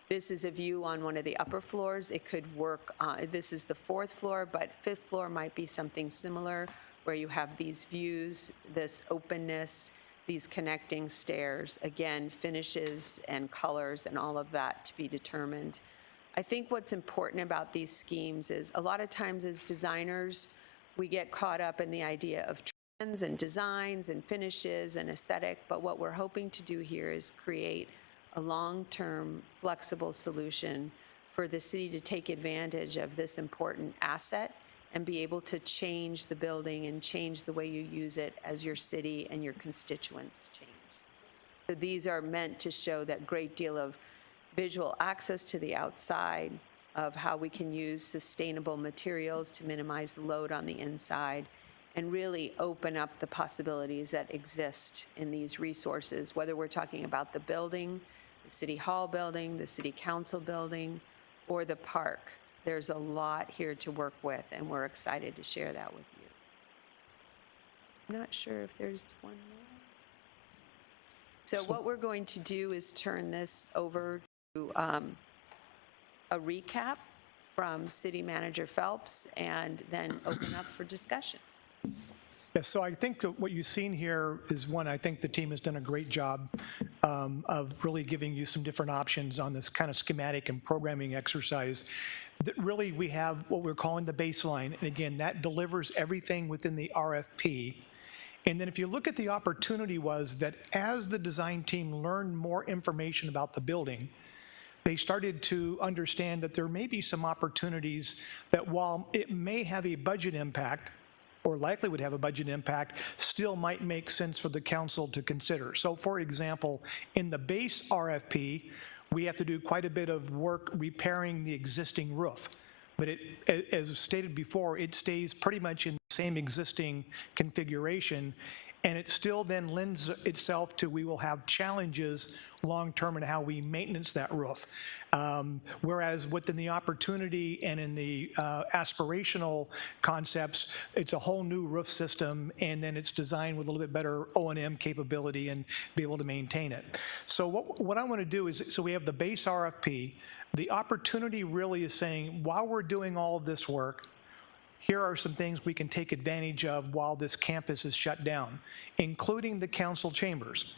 This is a view on one of the upper floors. It could work, this is the 4th floor, but 5th floor might be something similar where you have these views, this openness, these connecting stairs, again, finishes and colors and all of that to be determined. I think what's important about these schemes is a lot of times as designers, we get caught up in the idea of trends and designs and finishes and aesthetic, but what we're hoping to do here is create a long-term flexible solution for the city to take advantage of this important asset and be able to change the building and change the way you use it as your city and your constituents change. So these are meant to show that great deal of visual access to the outside, of how we can use sustainable materials to minimize the load on the inside, and really open up the possibilities that exist in these resources, whether we're talking about the building, the City Hall building, the City Council building, or the park. There's a lot here to work with, and we're excited to share that with you. I'm not sure if there's one more. So what we're going to do is turn this over to a recap from City Manager Phelps, and then open up for discussion. Yes, so I think that what you've seen here is one, I think the team has done a great job of really giving you some different options on this kind of schematic and programming exercise. That really, we have what we're calling the baseline, and again, that delivers everything within the RFP. And then if you look at the opportunity was that as the design team learned more information about the building, they started to understand that there may be some opportunities that while it may have a budget impact, or likely would have a budget impact, still might make sense for the council to consider. So for example, in the base RFP, we have to do quite a bit of work repairing the existing roof. But it, as stated before, it stays pretty much in the same existing configuration, and it still then lends itself to we will have challenges long-term in how we maintenance that roof. Whereas within the opportunity and in the aspirational concepts, it's a whole new roof system, and then it's designed with a little bit better O&M capability and be able to maintain it. So what I want to do is, so we have the base RFP. The opportunity really is saying, while we're doing all of this work, here are some things we can take advantage of while this campus is shut down, including the council chambers.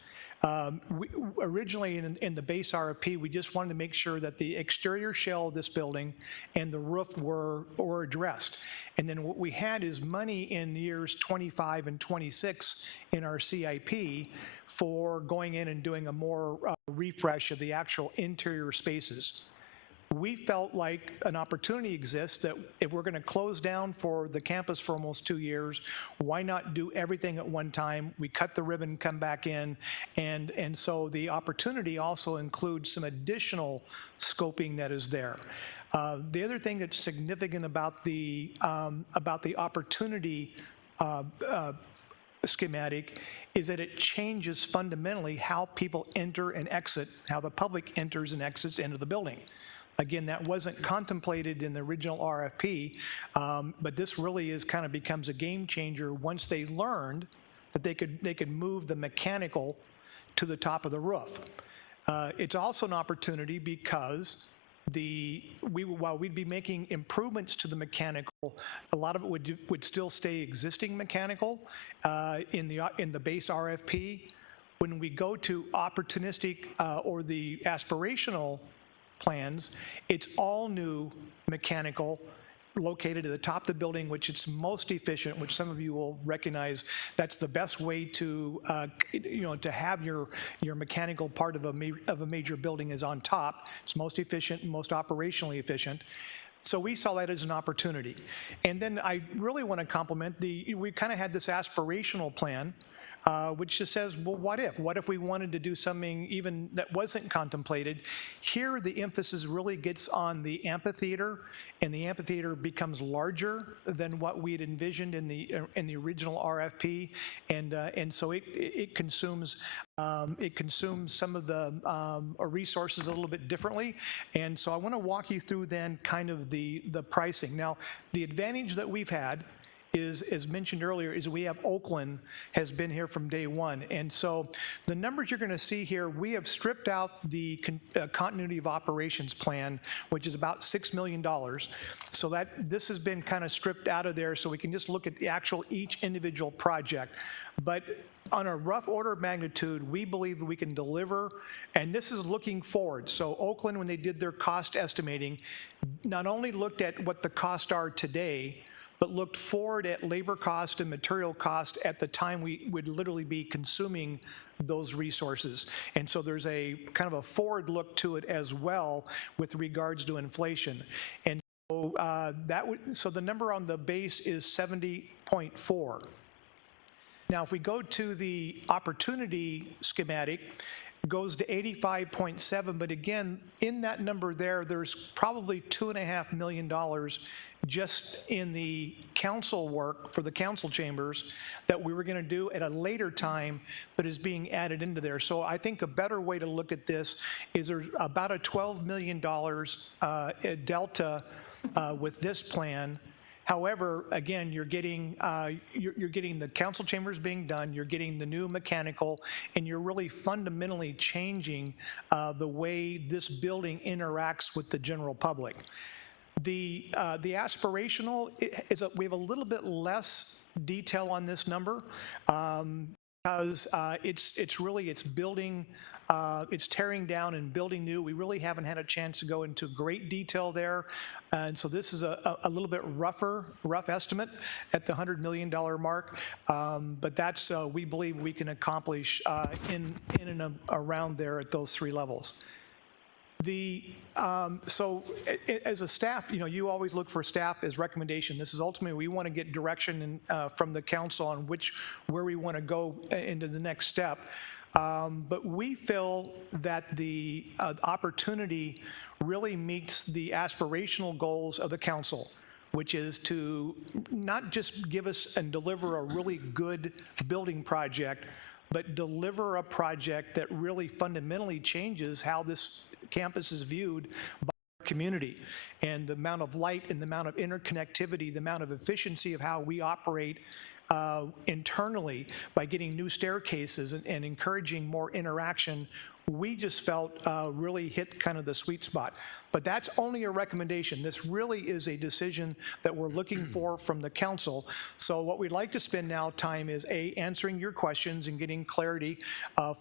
Originally in the base RFP, we just wanted to make sure that the exterior shell of this building and the roof were addressed. And then what we had is money in years 25 and 26 in our CIP for going in and doing a more refresh of the actual interior spaces. We felt like an opportunity exists that if we're going to close down for the campus for almost 2 years, why not do everything at one time? We cut the ribbon, come back in, and so the opportunity also includes some additional scoping that is there. The other thing that's significant about the opportunity schematic is that it changes fundamentally how people enter and exit, how the public enters and exits into the building. Again, that wasn't contemplated in the original RFP, but this really is kind of becomes a game changer once they learned that they could move the mechanical to the top of the roof. It's also an opportunity because while we'd be making improvements to the mechanical, a lot of it would still stay existing mechanical in the base RFP. When we go to opportunistic or the aspirational plans. It's all new mechanical, located at the top of the building, which it's most efficient, which some of you will recognize. That's the best way to, to have your mechanical part of a major building is on top. It's most efficient and most operationally efficient. So we saw that as an opportunity. And then I really want to compliment we kind of had this aspirational plan, which just says, well, what if? What if we wanted to do something even that wasn't contemplated? Here, the emphasis really gets on the amphitheater, and the amphitheater becomes larger than what we had envisioned in the original RFP, and so it consumes some of the resources a little bit differently. And so I want to walk you through then kind of the pricing. Now, the advantage that we've had is, as mentioned earlier, is we have Oakland has been here from day one. And so the numbers you're going to see here, we have stripped out the continuity of operations plan, which is about $6 million. So that this has been kind of stripped out of there so we can just look at the actual each individual project. But on a rough order of magnitude, we believe that we can deliver, and this is looking forward. So Oakland, when they did their cost estimating, not only looked at what the costs are today, but looked forward at labor cost and material cost at the time we would literally be consuming those resources. And so there's a kind of a forward look to it as well with regards to inflation. And so so the number on the base is 70.4. Now, if we go to the opportunity schematic, it goes to 85.7, but again, in that number there's probably $2.5 million just in the council work for the council chambers that we were going to do at a later time, but is being added into there. So I think a better way to look at this is there's about a $12 million delta with this plan. However, again, you're getting the council chambers being done, you're getting the new mechanical, and you're really fundamentally changing the way this building interacts with the general public. The aspirational we have a little bit less detail on this number because it's building. It's tearing down and building new. We really haven't had a chance to go into great detail there. And so this is a little bit rough estimate at the $100 million mark. But that's, we believe we can accomplish in and around there at those three levels. So as a staff, you always look for staff as recommendation. This is ultimately, we want to get direction from the council on where we want to go into the next step. But we feel that the opportunity really meets the aspirational goals of the council, which is to not just give us and deliver a really good building project, but deliver a project that really fundamentally changes how this campus is viewed by our community, and the amount of light and the amount of interconnectivity, the amount of efficiency of how we operate internally by getting new staircases and encouraging more interaction. We just felt really hit kind of the sweet spot. But that's only a recommendation. This really is a decision that we're looking for from the council. So what we'd like to spend now time is answering your questions and getting clarity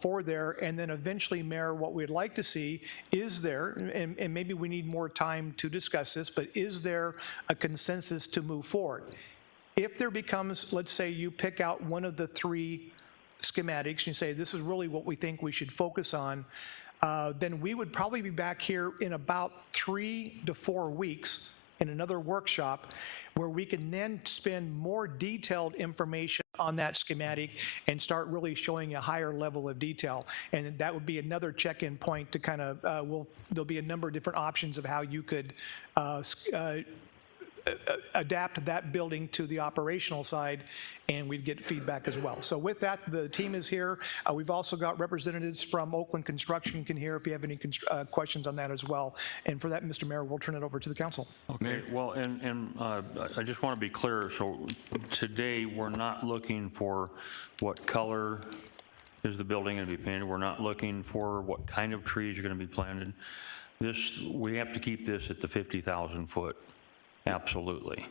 for there, and then eventually, Mayor, what we'd like to see is there, and maybe we need more time to discuss this, but is there a consensus to move forward? If there becomes, let's say you pick out one of the three schematics and you say, this is really what we think we should focus on, then we would probably be back here in about 3 to 4 weeks in another workshop where we can then spend more detailed information on that schematic and start really showing a higher level of detail. And that would be another check-in point to kind of, there'll be a number of different options of how you could adapt that building to the operational side, and we'd get feedback as well. So with that, the team is here. We've also got representatives from Oakland Construction can hear if you have any questions on that as well. And for that, Mr. Mayor, we'll turn it over to the council. Okay, well, and I just want to be clear. So today, we're not looking for what color is the building going to be painted. We're not looking for what kind of trees are going to be planted. We have to keep this at the 50,000 foot. Absolutely.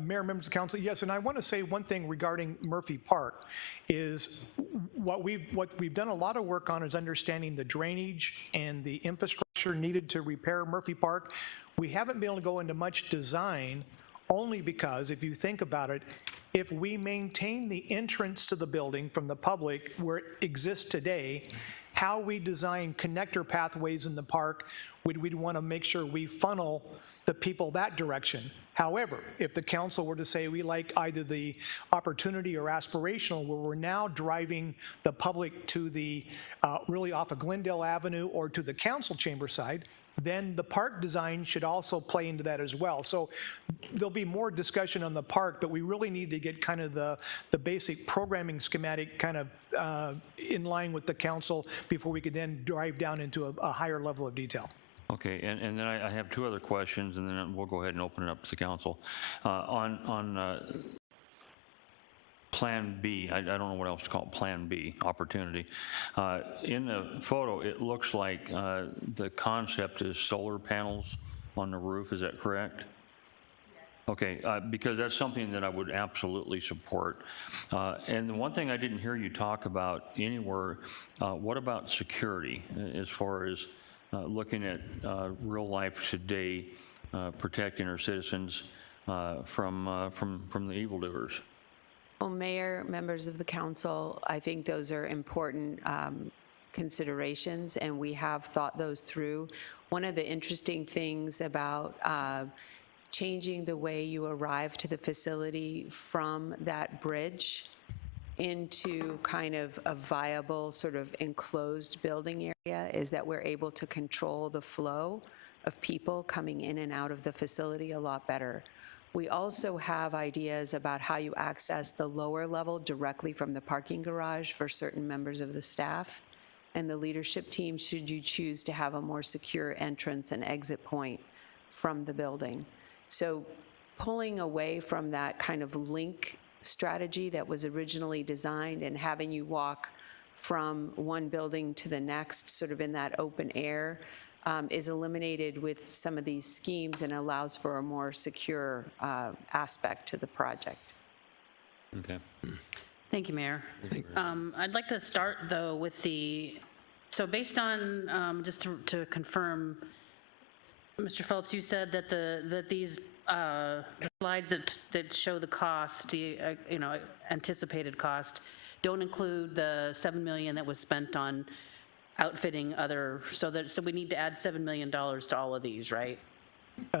Mayor, members of council, yes, and I want to say one thing regarding Murphy Park is what we've done a lot of work on is understanding the drainage and the infrastructure infrastructure needed to repair Murphy Park. We haven't been able to go into much design only because, if you think about it, if we maintain the entrance to the building from the public where it exists today, how we design connector pathways in the park, we'd want to make sure we funnel the people that direction. However, if the council were to say we like either the opportunity or aspirational, where we're now driving the public to the, really off of Glendale Avenue or to the council chamber side, then the park design should also play into that as well. So there'll be more discussion on the park, but we really need to get kind of the basic programming schematic kind of in line with the council before we could then drive down into a higher level of detail. Okay, and then I have two other questions, and then we'll go ahead and open it up to the council. On Plan B, I don't know what else to call it, Plan B, opportunity. In the photo, it looks like the concept is solar panels on the roof, is that correct? Okay, because that's something that I would absolutely support. And the one thing I didn't hear you talk about anywhere, what about security as far as looking at real life today, protecting our citizens from the evildoers? Well, Mayor, members of the council, I think those are important considerations, and we have thought those through. One of the interesting things about changing the way you arrive to the facility from that bridge into kind of a viable sort of enclosed building area is that we're able to control the flow of people coming in and out of the facility a lot better. We also have ideas about how you access the lower level directly from the parking garage for certain members of the staff and the leadership team, should you choose to have a more secure entrance and exit point from the building. So pulling away from that kind of link strategy that was originally designed and having you walk from one building to the next sort of in that open air is eliminated with some of these schemes and allows for a more secure aspect to the project. Okay. Thank you, Mayor. I'd like to start, though, with so based on, just to confirm, Mr. Phelps, you said that that these the slides that show the cost, anticipated cost, don't include the $7 million that was spent on outfitting other, so we need to add $7 million to all of these, right?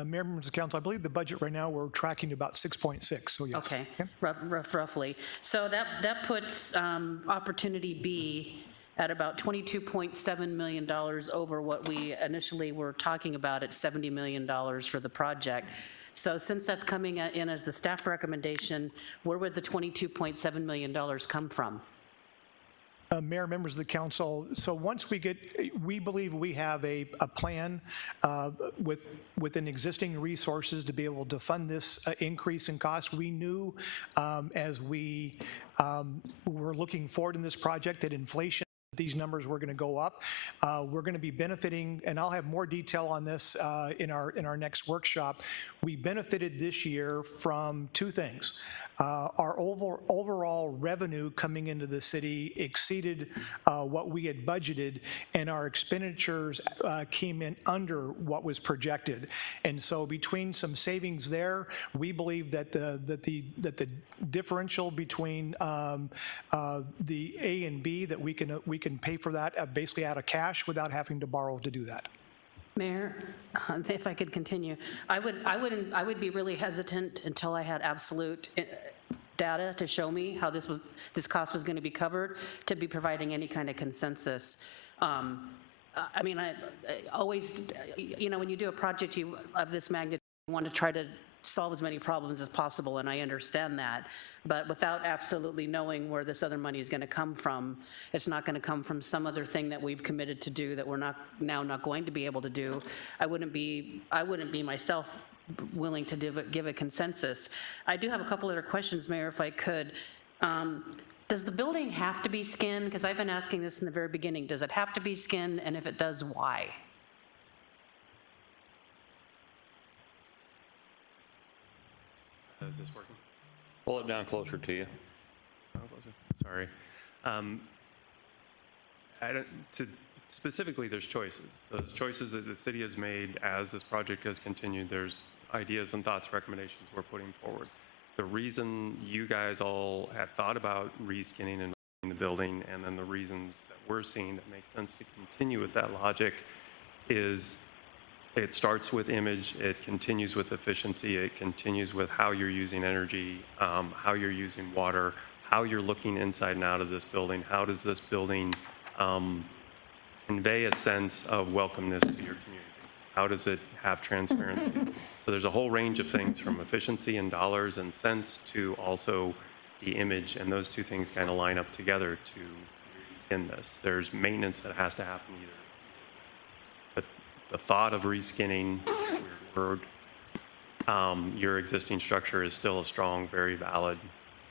Mayor, members of council, I believe the budget right now, we're tracking to about 6.6, so yes. Okay, Yep. roughly. So that puts Opportunity B at about $22.7 million over what we initially were talking about at $70 million for the project. So since that's coming in as the staff recommendation, where would the $22.7 million come from? Mayor, members of the council, so once we believe we have a plan within existing resources to be able to fund this increase in cost. We knew as we were looking forward in this project that inflation, these numbers were going to go up. We're going to be benefiting, and I'll have more detail on this in our next workshop. We benefited this year from two things. Our overall revenue coming into the city exceeded what we had budgeted, and our expenditures came in under what was projected. And so between some savings there, we believe that the differential between the A and B, that we can pay for that basically out of cash without having to borrow to do that. Mayor, if I could continue, I would be really hesitant until I had absolute data to show me how this cost was going to be covered, to be providing any kind of consensus. I mean, I always, when you do a project of this magnitude, you want to try to solve as many problems as possible, and I understand that. But without absolutely knowing where this other money is going to come from, it's not going to come from some other thing that we've committed to do that we're not going to be able to do. I wouldn't be myself willing to give a consensus. I do have a couple other questions, Mayor, if I could. Does the building have to be skinned? Because I've been asking this in the very beginning. Does it have to be skinned? And if it does, why? Is this working? Pull it down closer to you. Oh, closer. Sorry. I don't, to specifically, there's choices. So there's choices that the city has made as this project has continued. There's ideas and thoughts, recommendations we're putting forward. The reason you guys all had thought about reskinning and the building, and then the reasons that we're seeing that make sense to continue with that logic is it starts with image, it continues with efficiency, it continues with how you're using energy, how you're using water, how you're looking inside and out of this building. How does this building convey a sense of welcomeness to your community? How does it have transparency? So there's a whole range of things from efficiency and dollars and cents to also the image, and those two things kind of line up together to reskin this. There's maintenance that has to happen either. But the thought of reskinning your existing structure is still a strong, very valid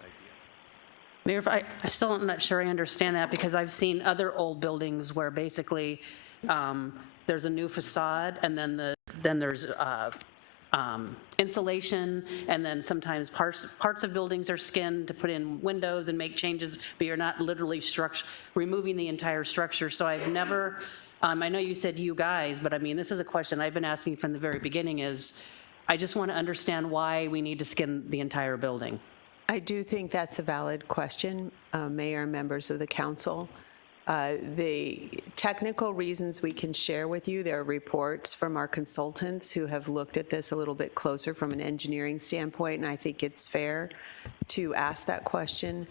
idea. Mayor, I still am not sure I understand that, because I've seen other old buildings where basically there's a new facade, and then there's insulation, and then sometimes parts of buildings are skinned to put in windows and make changes, but you're not literally removing the entire structure. So I've never, I know you said you guys, but I mean, this is a question I've been asking from the very beginning is, I just want to understand why we need to skin the entire building. I do think that's a valid question, Mayor and members of the council. The technical reasons we can share with you, there are reports from our consultants who have looked at this a little bit closer from an engineering standpoint, and I think it's fair to ask that question.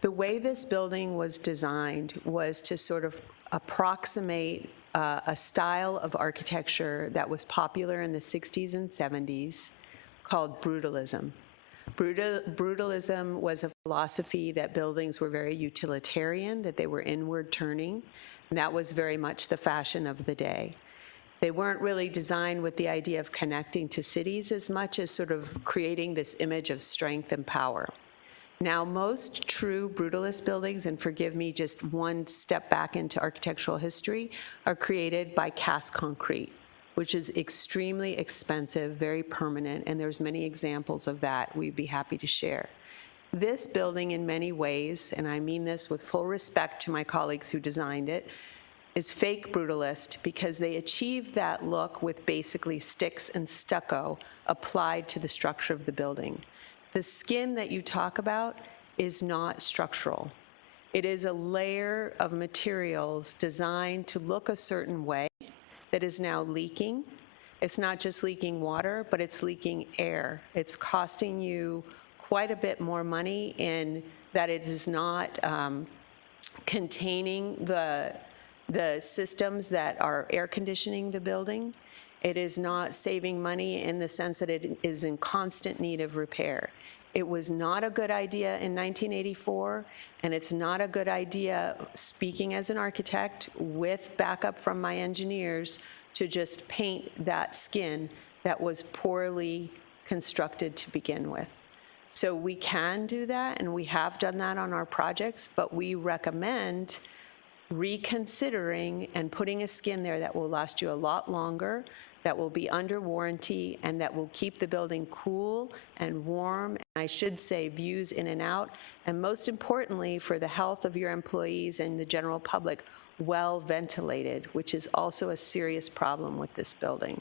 The way this building was designed was to sort of approximate a style of architecture that was popular in the 60s and 70s called brutalism. Brutalism was a philosophy that buildings were very utilitarian, that they were inward turning, and that was very much the fashion of the day. They weren't really designed with the idea of connecting to cities as much as sort of creating this image of strength and power. Now, most true brutalist buildings, and forgive me, just one step back into architectural history, are created by cast concrete, which is extremely expensive, very permanent, and there's many examples of that we'd be happy to share. This building, in many ways, and I mean this with full respect to my colleagues who designed it, is fake brutalist because they achieved that look with basically sticks and stucco applied to the structure of the building. The skin that you talk about is not structural. It is a layer of materials designed to look a certain way that is now leaking. It's not just leaking water, but it's leaking air. It's costing you quite a bit more money in that it is not containing the systems that are air conditioning the building. It is not saving money in the sense that it is in constant need of repair. It was not a good idea in 1984, and it's not a good idea, speaking as an architect, with backup from my engineers, to just paint that skin that was poorly constructed to begin with. So we can do that, and we have done that on our projects, but we recommend reconsidering and putting a skin there that will last you a lot longer, that will be under warranty, and that will keep the building cool and warm, and I should say views in and out, and most importantly, for the health of your employees and the general public, well ventilated, which is also a serious problem with this building.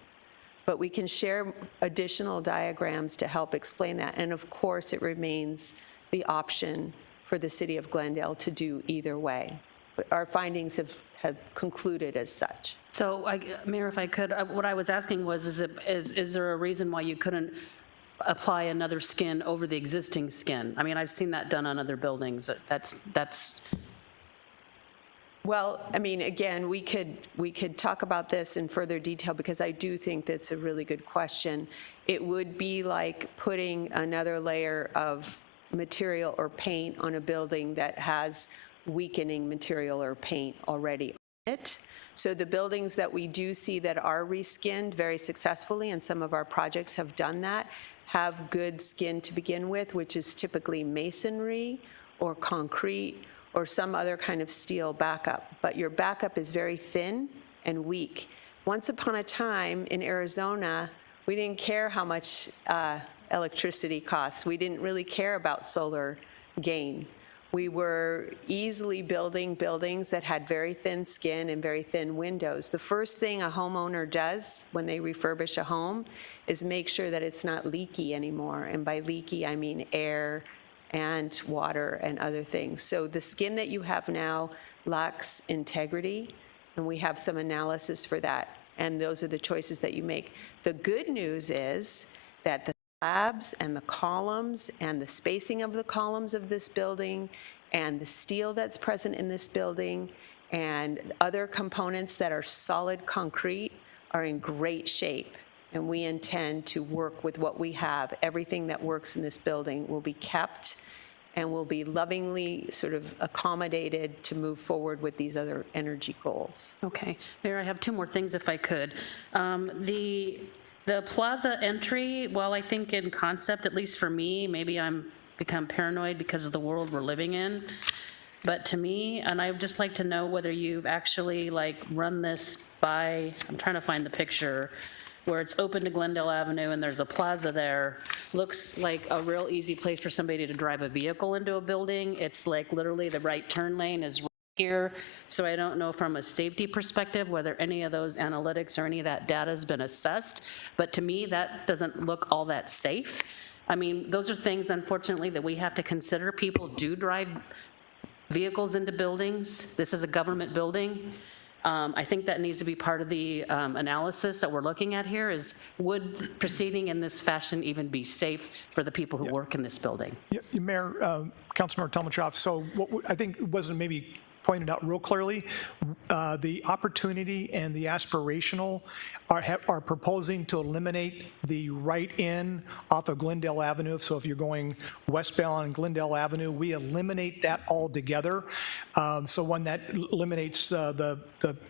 But we can share additional diagrams to help explain that, and of course, it remains the option for the city of Glendale to do either way. But our findings have concluded as such. So, Mayor, if I could, what I was asking was, is there a reason why you couldn't apply another skin over the existing skin? I mean, I've seen that done on other buildings. That's. Well, I mean, again, we could talk about this in further detail because I do think that's a really good question. It would be like putting another layer of material or paint on a building that has weakening material or paint already on it. So the buildings that we do see that are reskinned very successfully, and some of our projects have done that, have good skin to begin with, which is typically masonry or concrete or some other kind of steel backup. But your backup is very thin and weak. Once upon a time in Arizona, we didn't care how much electricity costs. We didn't really care about solar gain. We were easily building buildings that had very thin skin and very thin windows. The first thing a homeowner does when they refurbish a home is make sure that it's not leaky anymore. And by leaky, I mean air and water and other things. So the skin that you have now lacks integrity, and we have some analysis for that. And those are the choices that you make. The good news is that the slabs and the columns and the spacing of the columns of this building and the steel that's present in this building and other components that are solid concrete are in great shape. And we intend to work with what we have. Everything that works in this building will be kept and will be lovingly sort of accommodated to move forward with these other energy goals. Okay. Mayor, I have two more things if I could. The plaza entry, while I think in concept, at least for me, maybe I'm become paranoid because of the world we're living in, but to me, and I would just like to know whether you've actually like run this by, I'm trying to find the picture, where it's open to Glendale Avenue and there's a plaza there. Looks like a real easy place for somebody to drive a vehicle into a building. It's like literally the right turn lane is here. So I don't know from a safety perspective whether any of those analytics or any of that data has been assessed. But to me, that doesn't look all that safe. I mean, those are things, unfortunately, that we have to consider. People do drive vehicles into buildings. This is a government building. I think that needs to be part of the analysis that we're looking at here is, would proceeding in this fashion even be safe for the people who work in this building? Yeah, Mayor, Councilmember Tomachoff, so what I think wasn't maybe pointed out real clearly, the opportunity and the aspirational are proposing to eliminate the right in off of Glendale Avenue. So if you're going westbound on Glendale Avenue, we eliminate that altogether. So one that eliminates the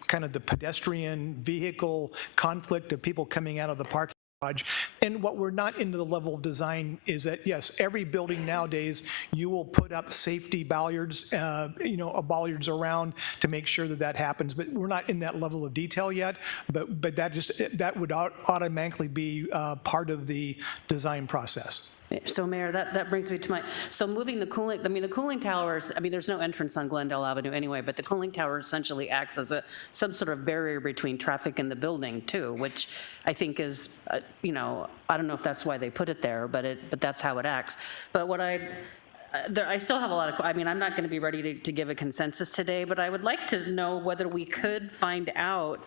kind of the pedestrian vehicle conflict of people coming out of the parking garage. And what we're not into the level of design is that, yes, every building nowadays, you will put up safety bollards, bollards around to make sure that that happens. But we're not in that level of detail yet. But that would automatically be part of the design process. So Mayor, that brings me to so moving the cooling towers, there's no entrance on Glendale Avenue anyway, but the cooling tower essentially acts as some sort of barrier between traffic and the building too, which I think is, I don't know if that's why they put it there, but that's how it acts. But what I still have a lot of, I'm not going to be ready to give a consensus today, but I would like to know whether we could find out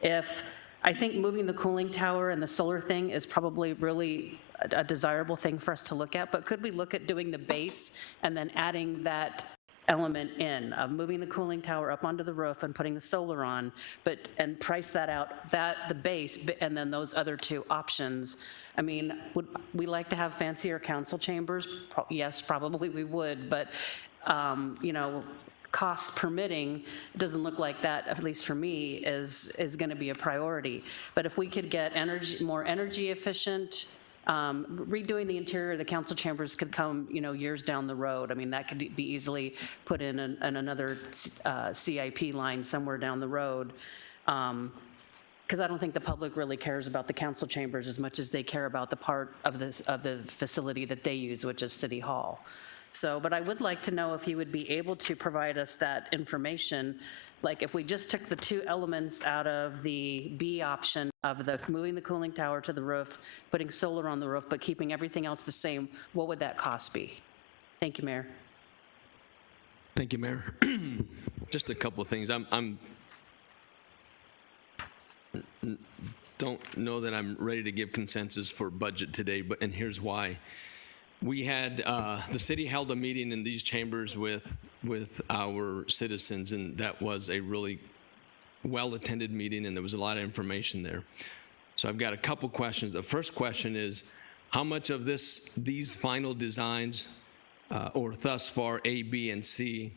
if, I think moving the cooling tower and the solar thing is probably really a desirable thing for us to look at, but could we look at doing the base and then adding that element in of moving the cooling tower up onto the roof and putting the solar on, and price that out, the base, and then those other two options? Would we like to have fancier council chambers? Yes, probably we would, but cost permitting, it doesn't look like that, at least for me, is going to be a priority. But if we could get more energy efficient, redoing the interior of the council chambers could come, years down the road. That could be easily put in another CIP line somewhere down the road. Because I don't think the public really cares about the council chambers as much as they care about the part of the facility that they use, which is City Hall. So, but I would like to know if you would be able to provide us that information, like if we just took the two elements out of the B option of moving the cooling tower to the roof, putting solar on the roof, but keeping everything else the same, what would that cost be? Thank you, Mayor. Thank you, Mayor. Just a couple of things. Don't know that I'm ready to give consensus for budget today, and here's why. We had, the city held a meeting in these chambers with our citizens, and that was a really well-attended meeting, and there was a lot of information there. So I've got a couple questions. The first question is, how much of these final designs, or thus far A, B, and C,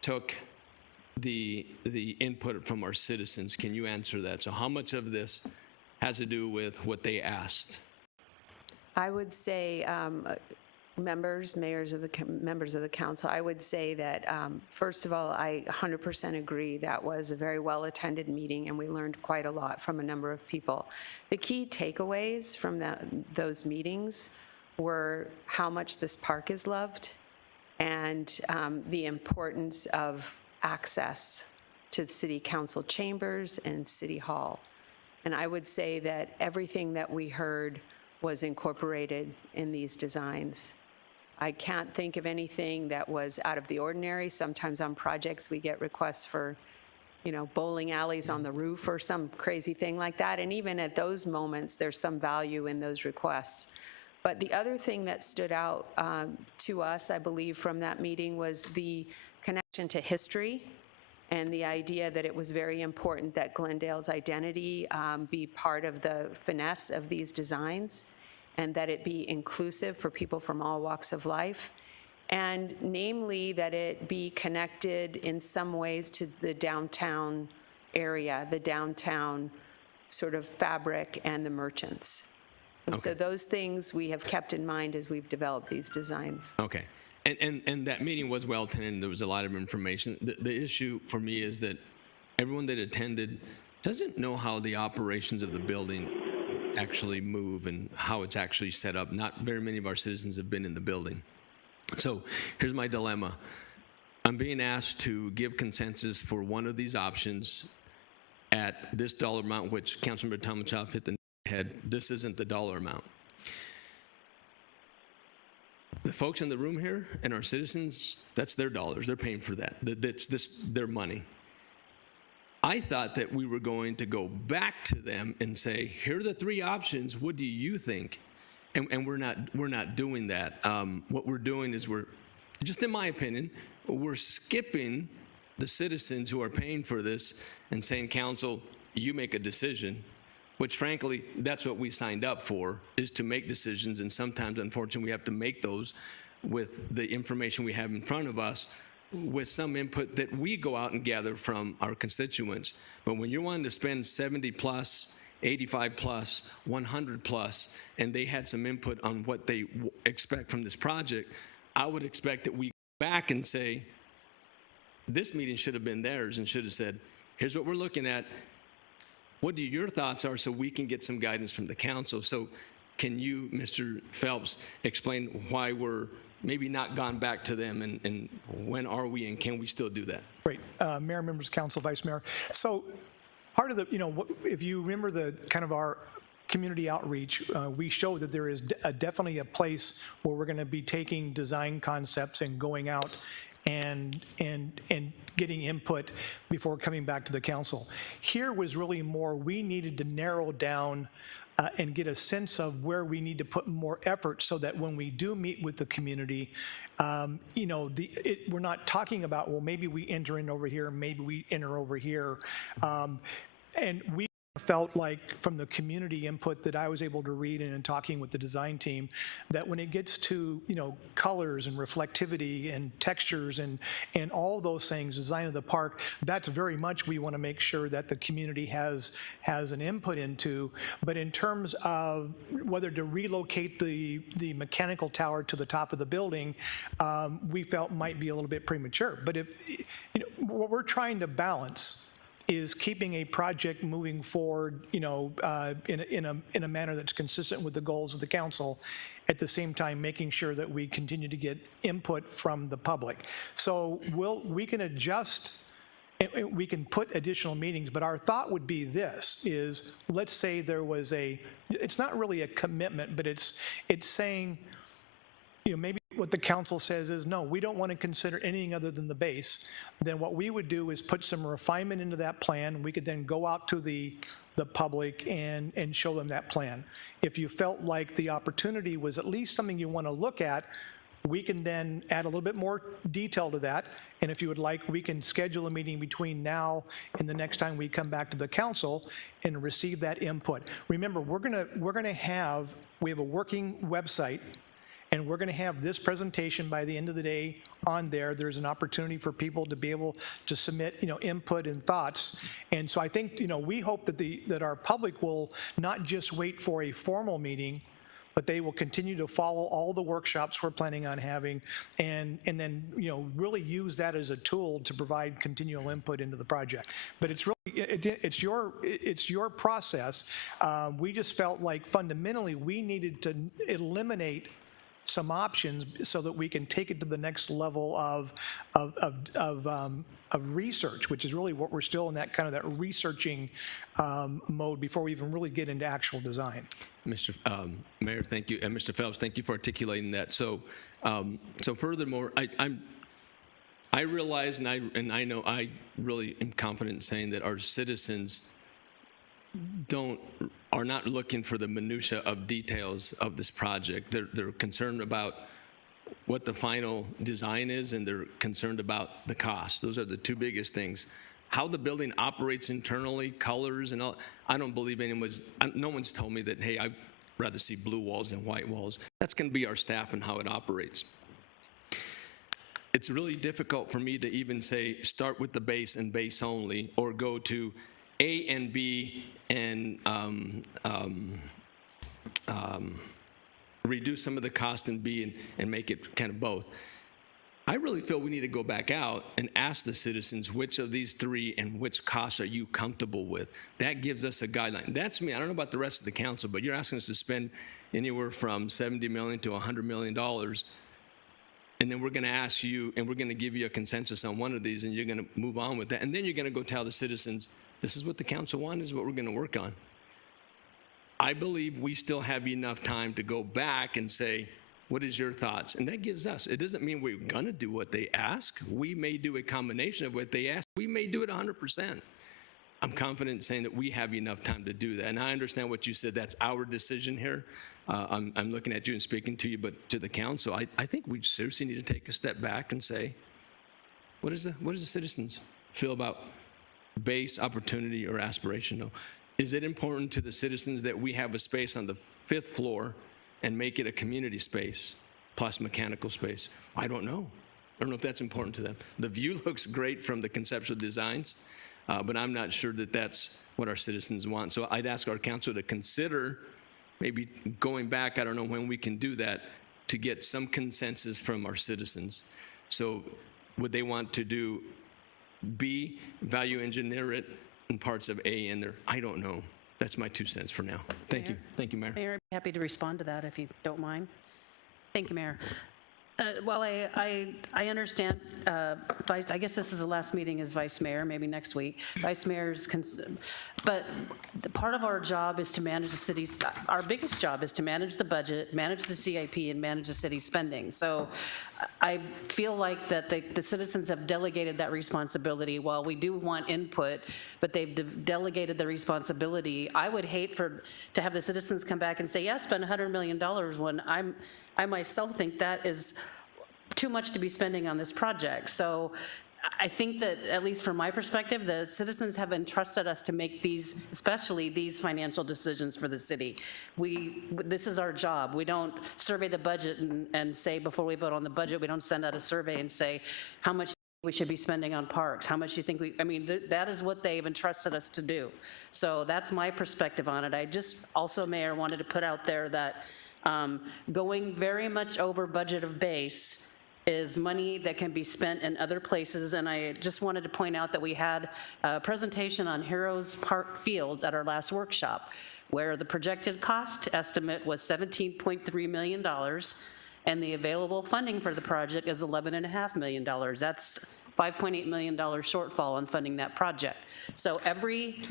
took the input from our citizens? Can you answer that? So how much of this has to do with what they asked? I would say, members of the council, I would say that, first of all, I 100% agree that was a very well-attended meeting, and we learned quite a lot from a number of people. The key takeaways from those meetings were how much this park is loved and the importance of access to the city council chambers and city hall. And I would say that everything that we heard was incorporated in these designs. I can't think of anything that was out of the ordinary. Sometimes on projects, we get requests for, bowling alleys on the roof or some crazy thing like that. And even at those moments, there's some value in those requests. But the other thing that stood out to us, I believe, from that meeting was the connection to history and the idea that it was very important that Glendale's identity be part of the finesse of these designs, and that it be inclusive for people from all walks of life, and namely that it be connected in some ways to the downtown area, the downtown sort of fabric and the merchants. And so those things we have kept in mind as we've developed these designs. Okay. And that meeting was well attended. There was a lot of information. The issue for me is that everyone that attended doesn't know how the operations of the building actually move and how it's actually set up. Not very many of our citizens have been in the building. So here's my dilemma. I'm being asked to give consensus for one of these options at this dollar amount, which Councilmember Tomachoff hit the head. This isn't the dollar amount. The folks in the room here and our citizens, that's their dollars. They're paying for that. That's their money. I thought that we were going to go back to them and say, here are the three options. What do you think? And we're not doing that. What we're doing is just in my opinion, we're skipping the citizens who are paying for this and saying, council, you make a decision. Which frankly, that's what we signed up for, is to make decisions, and sometimes, unfortunately, we have to make those with the information we have in front of us, with some input that we go out and gather from our constituents. But when you're wanting to spend 70 plus, 85 plus, 100 plus, and they had some input on what they expect from this project, I would expect that we go back and say, this meeting should have been theirs and should have said, here's what we're looking at. What do your thoughts are, so we can get some guidance from the council? So can you, Mr. Phelps, explain why we're maybe not gone back to them, and when are we, and can we still do that? Great. Mayor, members of council, vice mayor. So part of the, if you remember the kind of our community outreach, we show that there is definitely a place where we're going to be taking design concepts and going out and getting input before coming back to the council. Here was really more, we needed to narrow down and get a sense of where we need to put more effort, so that when we do meet with the community, we're not talking about, well, maybe we enter in over here, maybe we enter over here. And we felt like, from the community input that I was able to read and in talking with the design team, that when it gets to colors and reflectivity and textures and all those things, design of the park, that's very much we want to make sure that the community has an input into. But in terms of whether to relocate the mechanical tower to the top of the building, we felt might be a little bit premature. But what we're trying to balance is keeping a project moving forward, in a manner that's consistent with the goals of the council, at the same time making sure that we continue to get input from the public. So we can adjust, and we can put additional meetings, but our thought would be this, is let's say there was it's not really a commitment, but it's saying, maybe what the council says is, no, we don't want to consider anything other than the base. Then what we would do is put some refinement into that plan. We could then go out to the public and show them that plan. If you felt like the opportunity was at least something you want to look at, we can then add a little bit more detail to that. And if you would like, we can schedule a meeting between now and the next time we come back to the council and receive that input. Remember, we have a working website, and we're going to have this presentation by the end of the day on there. There's an opportunity for people to be able to submit, input and thoughts. And so I think, we hope that our public will not just wait for a formal meeting, but they will continue to follow all the workshops we're planning on having, and then, really use that as a tool to provide continual input into the project. But it's really, it's your process. We just felt like fundamentally we needed to eliminate some options so that we can take it to the next level of research, which is really what we're still in that kind of that researching mode before we even really get into actual design. Mr. Mayor, thank you, and Mr. Phelps, thank you for articulating that. So, furthermore, I realize, and I know I really am confident in saying that our citizens are not looking for the minutia of details of this project. They're concerned about what the final design is, and they're concerned about the cost. Those are the two biggest things. How the building operates internally, colors and all, I don't believe no one's told me that, hey, I'd rather see blue walls than white walls. That's going to be our staff and how it operates. It's really difficult for me to even say start with the base and base only, or go to A and B and reduce some of the cost in B and make it kind of both. I really feel we need to go back out and ask the citizens which of these three and which costs are you comfortable with. That gives us a guideline. That's me. I don't know about the rest of the council, but you're asking us to spend anywhere from $70 million to $100 million. And then we're going to ask you, and we're going to give you a consensus on one of these, and you're going to move on with that. And then you're going to go tell the citizens, this is what the council wants, this is what we're going to work on. I believe we still have enough time to go back and say, what is your thoughts? And that gives us, it doesn't mean we're going to do what they ask. We may do a combination of what they ask. We may do it 100%. I'm confident saying that we have enough time to do that. And I understand what you said, that's our decision here. I'm looking at you and speaking to you, but to the council, I think we seriously need to take a step back and say, what does the citizens feel about base, opportunity, or aspirational? Is it important to the citizens that we have a space on the 5th floor and make it a community space plus mechanical space? I don't know. I don't know if that's important to them. The view looks great from the conceptual designs, but I'm not sure that that's what our citizens want. So I'd ask our council to consider maybe going back, I don't know when we can do that, to get some consensus from our citizens. So would they want to do B, value engineer it, and parts of A in there? I don't know. That's my 2 cents for now. Thank you. Thank you, Mayor. Mayor, I'd be happy to respond to that if you don't mind. Thank you, Mayor. Well, I understand, I guess this is the last meeting as Vice Mayor, maybe next week. Vice Mayor's, but part of our job is to manage the city's, our biggest job is to manage the budget, manage the CIP, and manage the city's spending. So I feel like that the citizens have delegated that responsibility. While we do want input, but they've delegated the responsibility. I would hate to have the citizens come back and say, yeah, spend $100 million when I myself think that is too much to be spending on this project. So I think that, at least from my perspective, the citizens have entrusted us to make these, especially these financial decisions for the city. This is our job. We don't survey the budget and say, before we vote on the budget, we don't send out a survey and say, how much we should be spending on parks, how much do you think that is what they've entrusted us to do. So that's my perspective on it. I just also, Mayor, wanted to put out there that going very much over budget of base is money that can be spent in other places. And I just wanted to point out that we had a presentation on Heroes Park Fields at our last workshop, where the projected cost estimate was $17.3 million, and the available funding for the project is $11.5 million. That's $5.8 million shortfall on funding that project. So every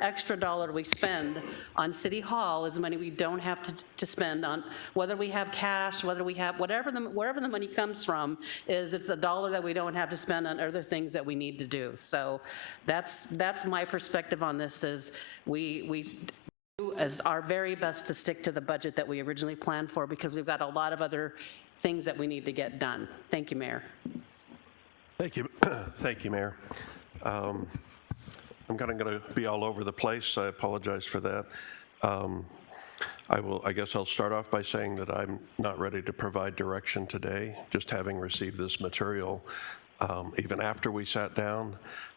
extra dollar we spend on City Hall is money we don't have to spend on, whether we have cash, whether we have, wherever the money comes from, it's a dollar that we don't have to spend on other things that we need to do. So that's my perspective on this, is we do as our very best to stick to the budget that we originally planned for, because we've got a lot of other things that we need to get done. Thank you, Mayor. Thank you. Thank you, Mayor. I'm going to be all over the place. I apologize for that. I guess I'll start off by saying that I'm not ready to provide direction today, just having received this material. Even after we sat down,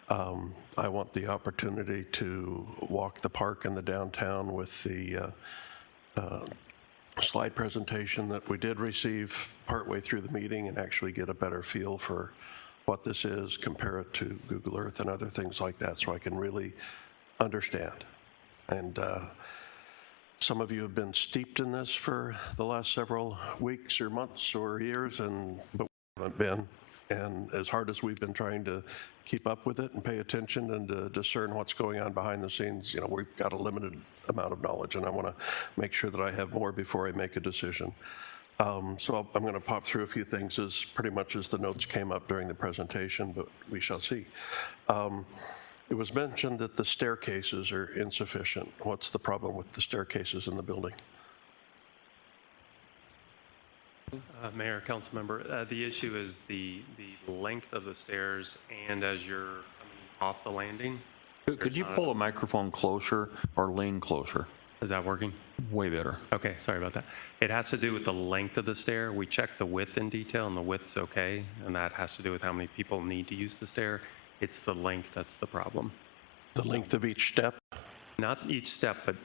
I want the opportunity to walk the park in the downtown with the slide presentation that we did receive partway through the meeting, and actually get a better feel for what this is, compare it to Google Earth and other things like that, so I can really understand. And some of you have been steeped in this for the last several weeks or months or years, but we haven't been. And as hard as we've been trying to keep up with it and pay attention and to discern what's going on behind the scenes, we've got a limited amount of knowledge, and I want to make sure that I have more before I make a decision. So I'm going to pop through a few things as pretty much as the notes came up during the presentation, but we shall see. It was mentioned that the staircases are insufficient. What's the problem with the staircases in the building? Mayor, council member, the issue is the length of the stairs, and as you're coming off the landing. Could you pull the microphone closer or lean closer? Is that working? Way better. Okay, sorry about that. It has to do with the length of the stair. We checked the width in detail, and the width's okay, and that has to do with how many people need to use the stair. It's the length that's the problem. The length of each step? Not each step, but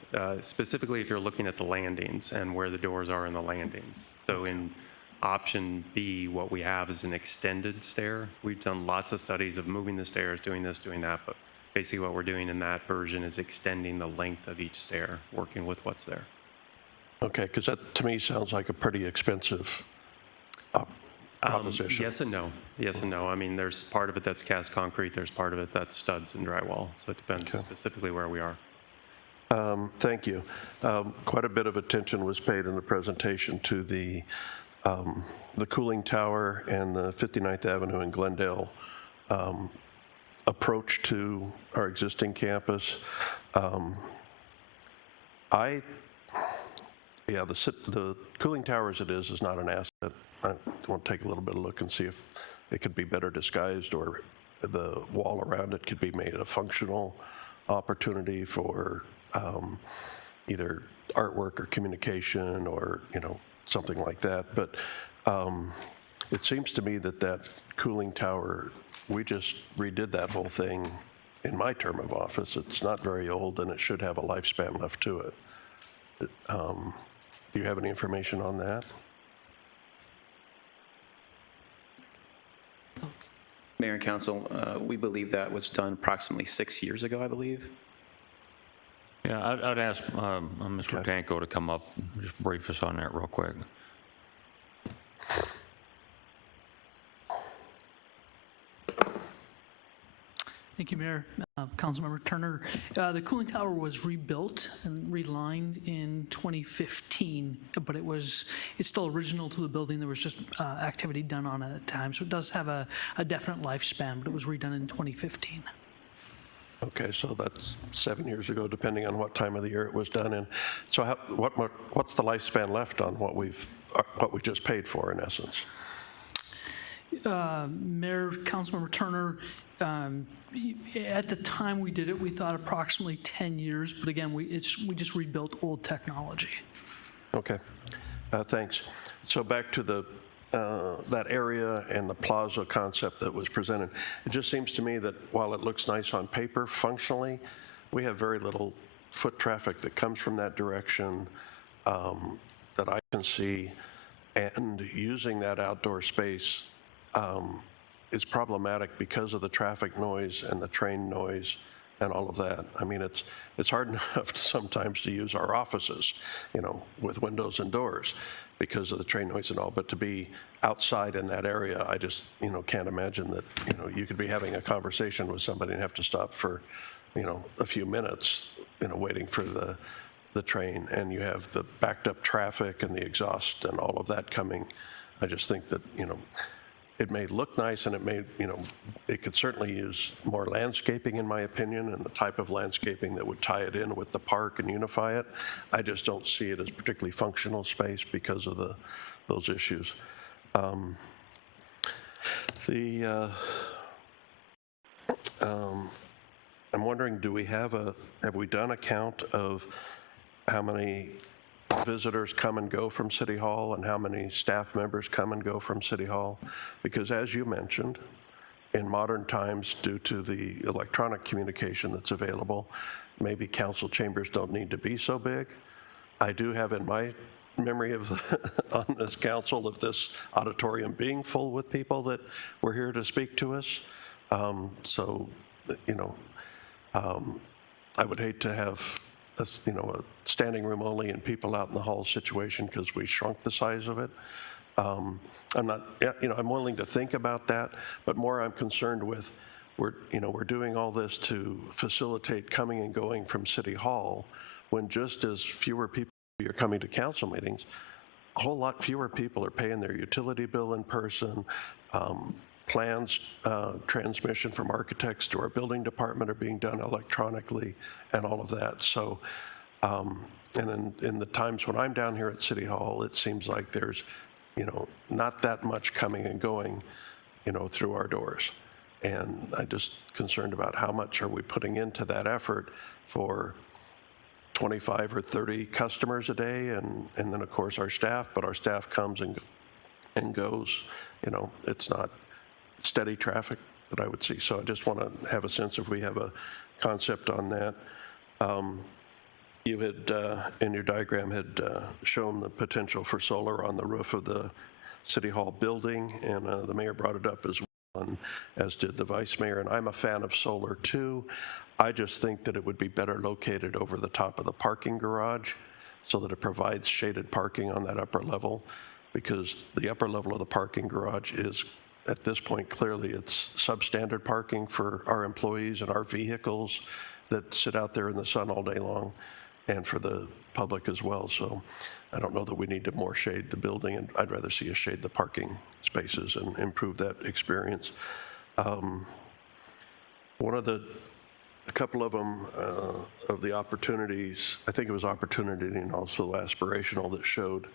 specifically if you're looking at the landings and where the doors are in the landings. So in option B, what we have is an extended stair. We've done lots of studies of moving the stairs, doing this, doing that, but basically what we're doing in that version is extending the length of each stair, working with what's there. Okay, because that to me sounds like a pretty expensive proposition. Yes and no. Yes and no. I mean, there's part of it that's cast concrete, there's part of it that's studs and drywall. So it depends specifically where we are. Thank you. Quite a bit of attention was paid in the presentation to the cooling tower and the 59th Avenue in Glendale approach to our existing campus. The cooling tower as it is not an asset. I want to take a little bit of a look and see if it could be better disguised, or the wall around it could be made a functional opportunity for either artwork or communication or, something like that. But it seems to me that cooling tower, we just redid that whole thing in my term of office. It's not very old, and it should have a lifespan left to it. Do you have any information on that? Mayor and Council, we believe that was done approximately 6 years ago, I believe. Yeah, I'd ask Mr. Tanko to come up and just brief us on that real quick. Thank you, Mayor. Councilmember Turner. The cooling tower was rebuilt and relined in 2015, but it's still original to the building. There was just activity done on it at the time, so it does have a definite lifespan, but it was redone in 2015. Okay, so that's 7 years ago, depending on what time of the year it was done. And so, what's the lifespan left on what we just paid for, in essence? Mayor, Councilmember Turner, at the time we did it, we thought approximately 10 years, but again, we just rebuilt old technology. Okay, thanks. So back to that area and the plaza concept that was presented. It just seems to me that while it looks nice on paper, functionally, we have very little foot traffic that comes from that direction that I can see, and using that outdoor space is problematic because of the traffic noise and the train noise and all of that. I mean, it's hard enough sometimes to use our offices, with windows and doors because of the train noise and all, but to be outside in that area, I just, can't imagine that, you could be having a conversation with somebody and have to stop for, a few minutes, waiting for the train, and you have the backed up traffic and the exhaust and all of that coming. I just think that, it may look nice, and it may, it could certainly use more landscaping, in my opinion, and the type of landscaping that would tie it in with the park and unify it. I just don't see it as particularly functional space because of those issues. I'm wondering, have we done a count of how many visitors come and go from City Hall and how many staff members come and go from City Hall? Because as you mentioned, in modern times, due to the electronic communication that's available, maybe council chambers don't need to be so big. I do have in my memory of on this council of this auditorium being full with people that were here to speak to us. I would hate to have a standing room only and people out in the hall situation because we shrunk the size of it. I'm not, I'm willing to think about that, but more I'm concerned with, we're doing all this to facilitate coming and going from City Hall when just as fewer people are coming to council meetings, a whole lot fewer people are paying their utility bill in person. Plans transmission from architects to our building department are being done electronically and all of that. So, and in the times when I'm down here at City Hall, it seems like there's, not that much coming and going, through our doors. And I'm just concerned about how much are we putting into that effort for 25 or 30 customers a day, and then of course our staff, but our staff comes and goes. It's not steady traffic that I would see. So I just want to have a sense if we have a concept on that. You had, in your diagram, had shown the potential for solar on the roof of the City Hall building, and the mayor brought it up as well, and as did the vice mayor, and I'm a fan of solar too. I just think that it would be better located over the top of the parking garage so that it provides shaded parking on that upper level, because the upper level of the parking garage is, at this point, clearly it's substandard parking for our employees and our vehicles that sit out there in the sun all day long, and for the public as well. So I don't know that we need to more shade the building, and I'd rather see us shade the parking spaces and improve that experience. A couple of them, of the opportunities, I think it was opportunity and also aspirational, that showed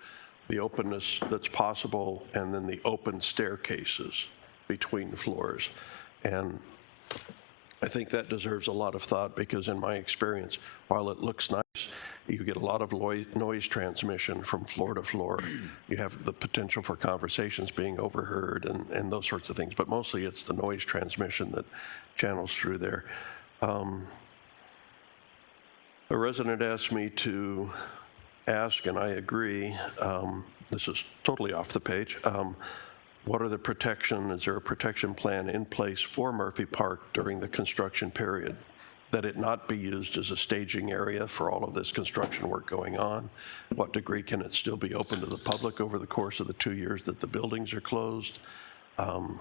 the openness that's possible, and then the open staircases between the floors. And I think that deserves a lot of thought, because in my experience, while it looks nice, you get a lot of noise transmission from floor to floor. You have the potential for conversations being overheard and those sorts of things, but mostly it's the noise transmission that channels through there. A resident asked me to ask, and I agree, this is totally off the page, what are the protection, is there a protection plan in place for Murphy Park during the construction period, that it not be used as a staging area for all of this construction work going on? What degree can it still be open to the public over the course of the 2 years that the buildings are closed?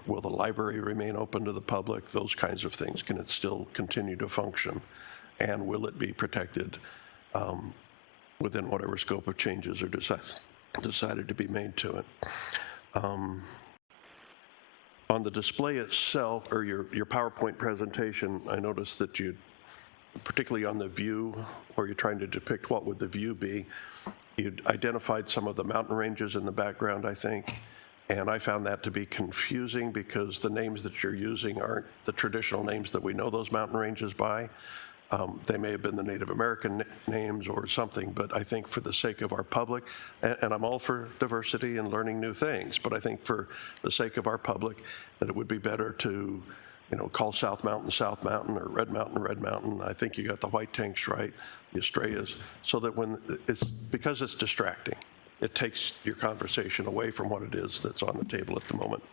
Will the library remain open to the public? Those kinds of things. Can it still continue to function? And will it be protected within whatever scope of changes are decided to be made to it? On the display itself, or your PowerPoint presentation, I noticed that you, particularly on the view, where you're trying to depict what would the view be, you'd identified some of the mountain ranges in the background, I think. And I found that to be confusing, because the names that you're using aren't the traditional names that we know those mountain ranges by. They may have been the Native American names or something, but I think for the sake of our public, and I'm all for diversity and learning new things, but I think for the sake of our public, that it would be better to, call South Mountain, or Red Mountain. I think you got the white tanks right, the Estrellas, so that because it's distracting, it takes your conversation away from what it is that's on the table at the moment.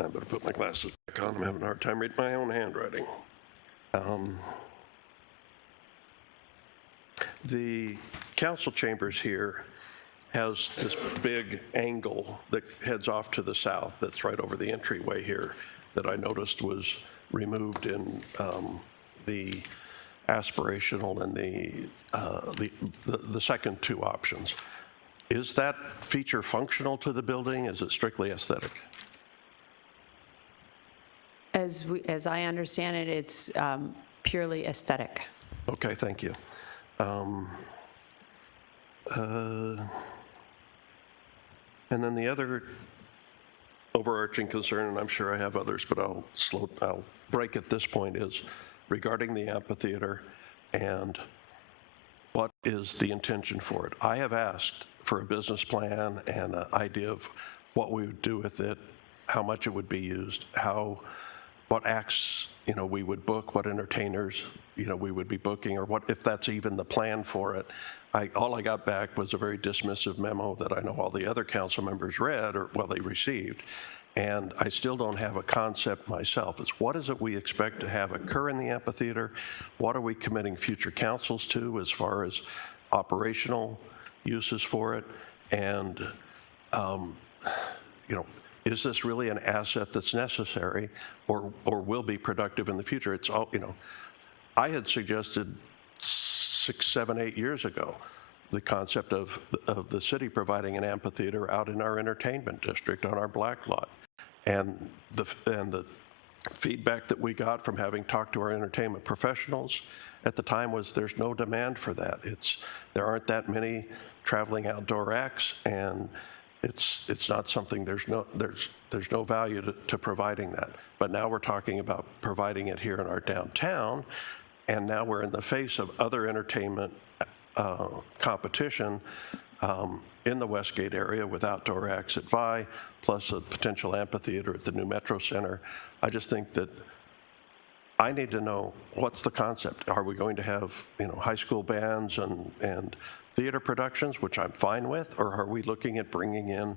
I better put my glasses back on. I'm having a hard time reading my own handwriting. The council chambers here has this big angle that heads off to the south that's right over the entryway here, that I noticed was removed in the aspirational and the second two options. Is that feature functional to the building? Is it strictly aesthetic? As I understand it, it's purely aesthetic. Okay, thank you. And then the other overarching concern, and I'm sure I have others, but I'll break at this point, is regarding the amphitheater and what is the intention for it. I have asked for a business plan and an idea of what we would do with it, how much it would be used, what acts, we would book, what entertainers, we would be booking, or what, if that's even the plan for it. All I got back was a very dismissive memo that I know all the other council members read, or, well, they received. and I still don't have a concept myself. It's what is it we expect to have occur in the amphitheater? What are we committing future councils to as far as operational uses for it? And, you know, is this really an asset that's necessary or will be productive in the future? It's all, you know, I had suggested 6, 7, 8 years ago the concept of the city providing an amphitheater out in our entertainment district on our black lot. And the feedback that we got from having talked to our entertainment professionals at the time was there's no demand for that. There aren't that many traveling outdoor acts, and it's not something, there's no value to providing that. But now we're talking about providing it here in our downtown, and now we're in the face of other entertainment competition in the Westgate area with outdoor acts at Vi, plus a potential amphitheater at the new Metro Center. I just think that I need to know what's the concept. Are we going to have, you know, high school bands and theater productions, which I'm fine with, or are we looking at bringing in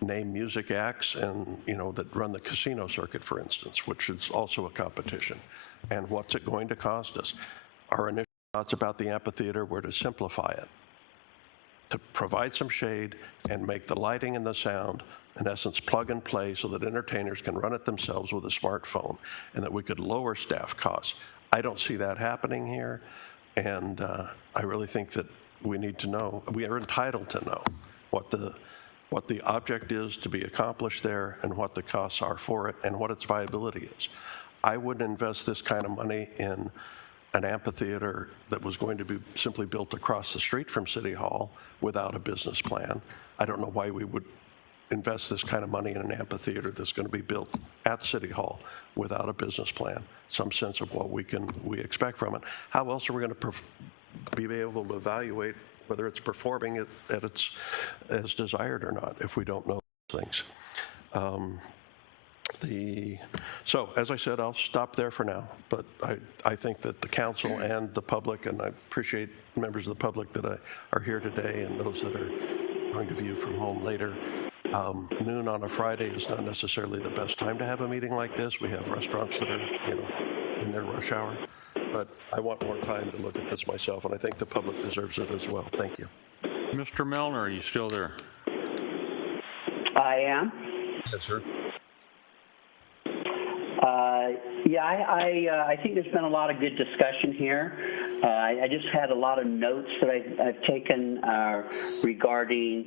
name music acts and, you know, that run the casino circuit, for instance, which is also a competition? And what's it going to cost us? Our initial thoughts about the amphitheater were to simplify it, to provide some shade and make the lighting and the sound, in essence, plug and play so that entertainers can run it themselves with a smartphone, and that we could lower staff costs. I don't see that happening here, and I really think that we need to know, we are entitled to know what the object is to be accomplished there and what the costs are for it and what its viability is. I wouldn't invest this kind of money in an amphitheater that was going to be simply built across the street from City Hall without a business plan. I don't know why we would invest this kind of money in an amphitheater that's going to be built at City Hall without a business plan, some sense of what we expect from it. How else are we going to be able to evaluate whether it's performing at its as desired or not if we don't know things? So, as I said, I'll stop there for now, but I think that the council and the public, and I appreciate members of the public that are here today and those that are going to view from home later. Noon on a Friday is not necessarily the best time to have a meeting like this. We have restaurants that are, you know, in their rush hour, but I want more time to look at this myself, and I think the public deserves it as well. Thank you. Mr. Melner, are you still there? I am. Yes, sir. Yeah, I think there's been a lot of good discussion here. I just had a lot of notes that I've taken regarding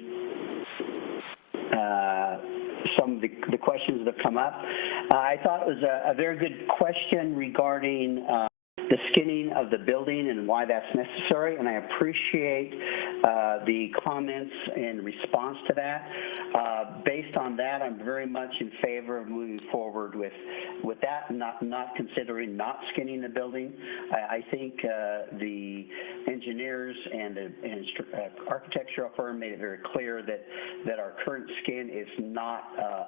some of the questions that have come up. I thought it was a very good question regarding the skinning of the building and why that's necessary, and I appreciate the comments in response to that. Based on that, I'm very much in favor of moving forward with that, not considering not skinning the building. I think the engineers and the architectural firm made it very clear that our current skin is not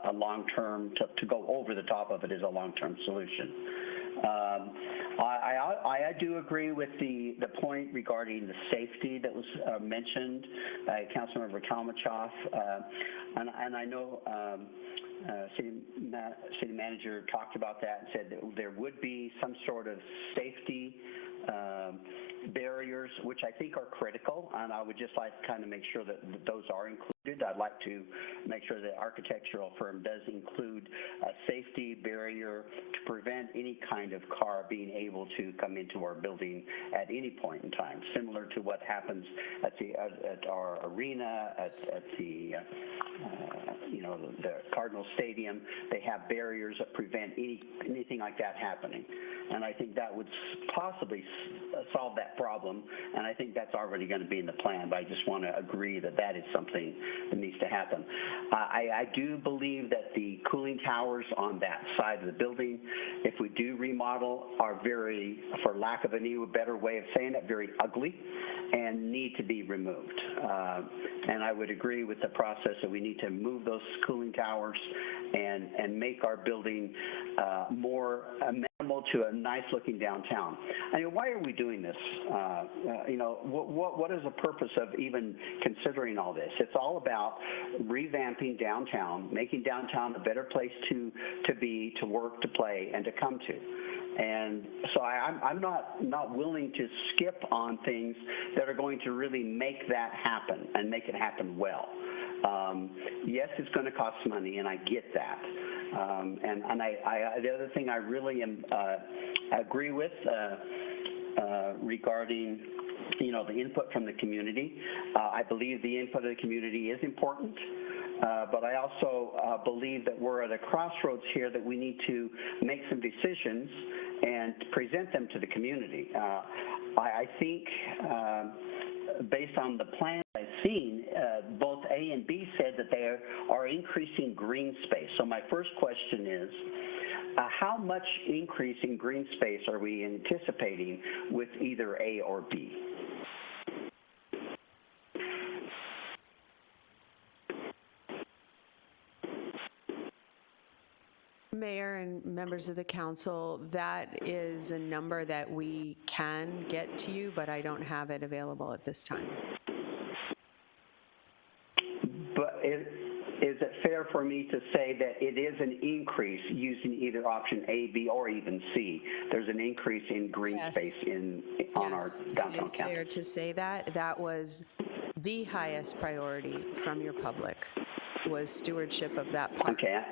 a long-term, to go over the top of it is a long-term solution. I do agree with the point regarding the safety that was mentioned by Councilmember Kalmachoff, and I know city manager talked about that and said that there would be some sort of safety barriers, which I think are critical, and I would just like to kind of make sure that those are included. I'd like to make sure that architectural firm does include a safety barrier to prevent any kind of car being able to come into our building at any point in time, similar to what happens at our arena, at the the Cardinal Stadium. They have barriers that prevent anything like that happening, and I think that would possibly solve that problem, and I think that's already going to be in the plan, but I just want to agree that that is something that needs to happen. I do believe that the cooling towers on that side of the building, if we do remodel, are very, for lack of a better way of saying it, very ugly and need to be removed. And I would agree with the process that we need to move those cooling towers and make our building more amenable to a nice-looking downtown. I mean, why are we doing this? What is the purpose of even considering all this? It's all about revamping revamping downtown, making downtown a better place to be, to work, to play, and to come to. And so I'm not willing to skip on things that are going to really make that happen and make it happen well. Yes, it's going to cost money, and I get that. And the other thing I really agree with regarding, you know, the input from the community. I believe the input of the community is important. But I also believe that we're at a crossroads here that we need to make some decisions and present them to the community. I think based on the plan I've seen, both A and B said that they are increasing green space. So my first question is, how much increase in green space are we anticipating with either A or B? Mayor and members of the council, that is a number that we can get to you, but I don't have it available at this time. But is it fair for me to say that it is an increase using either option A, B, or even C? There's an increase in green space on our downtown It's campus. fair to say that. That was the highest priority from your public, was stewardship of that park. Okay.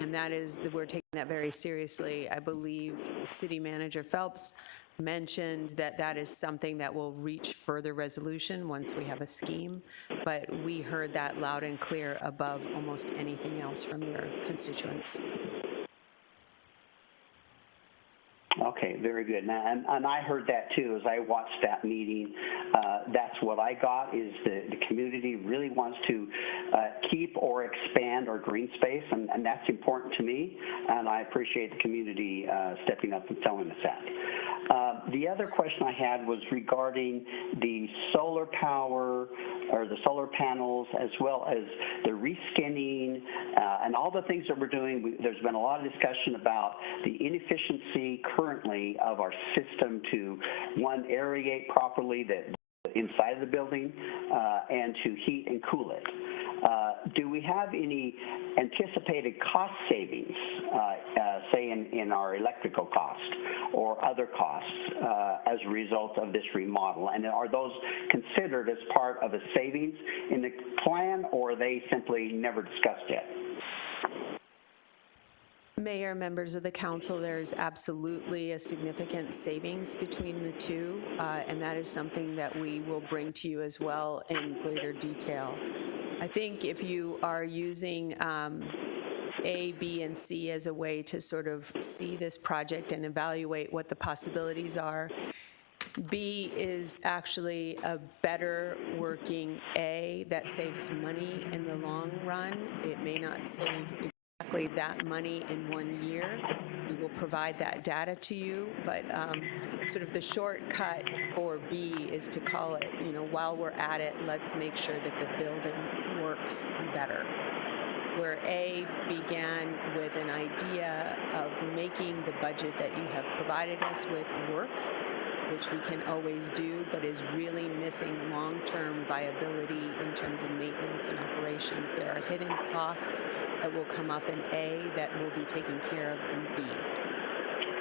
And that is, we're taking that very seriously. I believe City Manager Phelps mentioned that that is something that will reach further resolution once we have a scheme, but we heard that loud and clear above almost anything else from your constituents. Okay, very good. And I heard that too as I watched that meeting. That's what I got, is the community really wants to keep or expand our green space, and that's important to me, and I appreciate the community stepping up and telling us that. The other question I had was regarding the solar power or the solar panels, as well as the reskinning and all the things that we're doing. There's been a lot of discussion about the inefficiency currently of our system to, one, aerate properly the inside of the building and to heat and cool it. Do we have any anticipated cost savings, say in our electrical cost or other costs as a result of this remodel? And are those considered as part of a savings in the plan, or are they simply never discussed yet? Mayor, members of the council, there's absolutely a significant savings between the two, and that is something that we will bring to you as well in greater detail. I think if you are using A, B, and C as a way to sort of see this project and evaluate what the possibilities are, B is actually a better working A that saves money in the long run. It may not save exactly that money in 1 year. We will provide that data to you, but sort of the shortcut for B is to call it, you know, while we're at it, let's make sure that the building works better. Where A began with an idea of making the budget that you have provided us with work, which we can always do, but is really missing long-term viability in terms of maintenance and operations. There are hidden costs that will come up in A that will be taken care of in B.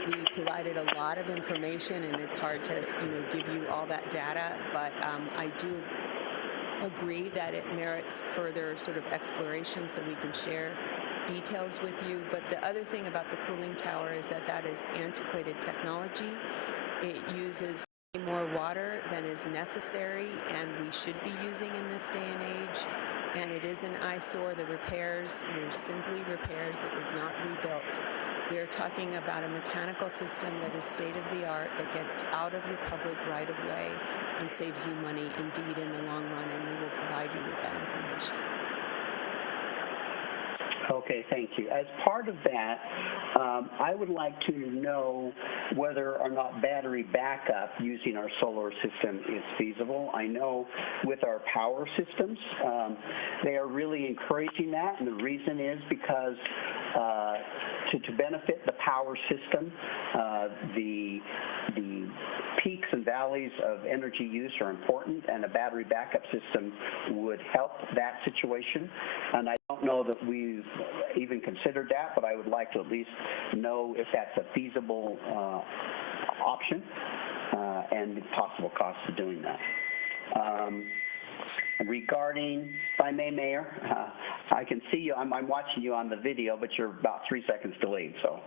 We provided a lot of information, and it's hard to, give you all that data, but I do agree that it merits further sort of exploration so we can share details with you. But the other thing about the cooling tower is that that is antiquated technology. It uses way more water than is necessary and we should be using in this day and age. And it is an eyesore. The repairs were simply repairs. It was not rebuilt. We are talking about a mechanical system that is state-of-the-art, that gets out of your public right-of-way and saves you money indeed in the long run, and we will provide you with that information. Okay, thank you. As part of that, I would like to know whether or not battery backup using our solar system is feasible. I know with our power systems, they are really encouraging that, and the reason is because to benefit the power system, the peaks and valleys of energy use are important, and a battery backup system would help that situation. And I don't know that we've even considered that, but I would like to at least know if that's a feasible option and the possible costs of doing that. Regarding, if I may, Mayor, I can see you, I'm watching you on the video, but you're about 3 seconds delayed, so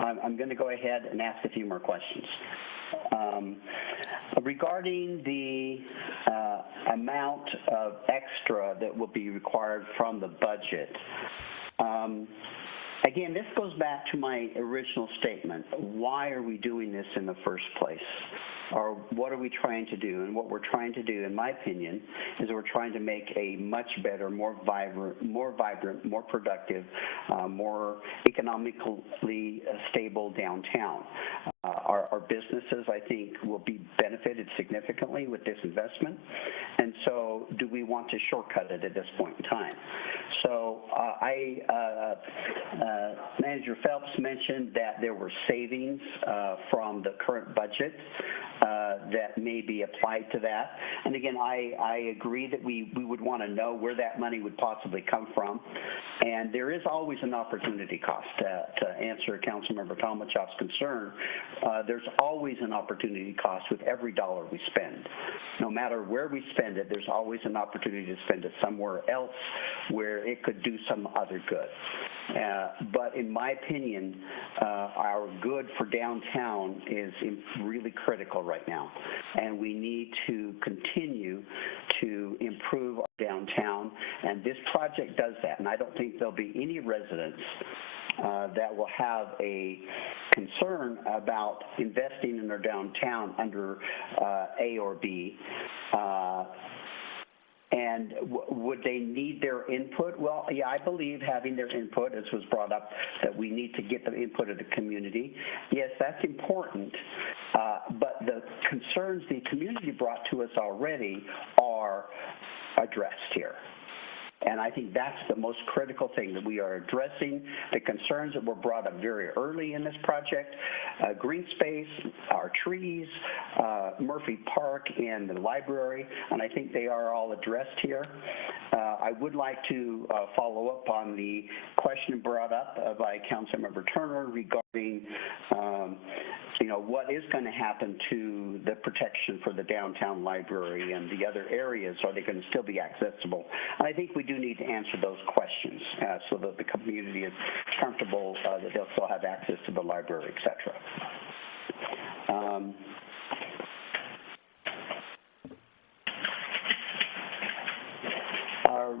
I'm going to go ahead and ask a few more questions. Regarding the amount of extra that will be required from the budget, again, this goes back to my original statement. Why are we doing this in the first place? Or what are we trying to do? And what we're trying to do, in my opinion, is we're trying to make a much better, more vibrant, more productive, more economically stable downtown. Our businesses, I think, will be benefited significantly with this investment. And so do we want to shortcut it at this point in time? So Manager Phelps mentioned that there were savings from the current budget that may be applied to that. And again, I agree that we would want to know where that money would possibly come from. And there is always an opportunity cost. To answer Councilmember Tomachow's concern, there's always an opportunity cost with every dollar we spend. No matter where we spend it, there's always an opportunity to spend it somewhere else where it could do some other good. But in my opinion, our good for downtown is really critical right now. And we need to continue to improve our downtown. And this project does that. And I don't think there'll be any residents that will have a concern about investing in their downtown under A or B. And would they need their input? Well, yeah, I believe having their input, as was brought up, that we need to get the input of the community. Yes, that's important, but the concerns the community brought to us already are addressed here. And I think that's the most critical thing, that we are addressing the concerns that were brought up very early in this project. Green space, our trees, Murphy Park, and the library, and I think they are all addressed here. I would like to follow up on the question brought up by Councilmember Turner regarding what is going to happen to the protection for the downtown library and the other areas. Are they going to still be accessible? And I think we do need to answer those questions so that the community is comfortable that they'll still have access to the library, et cetera.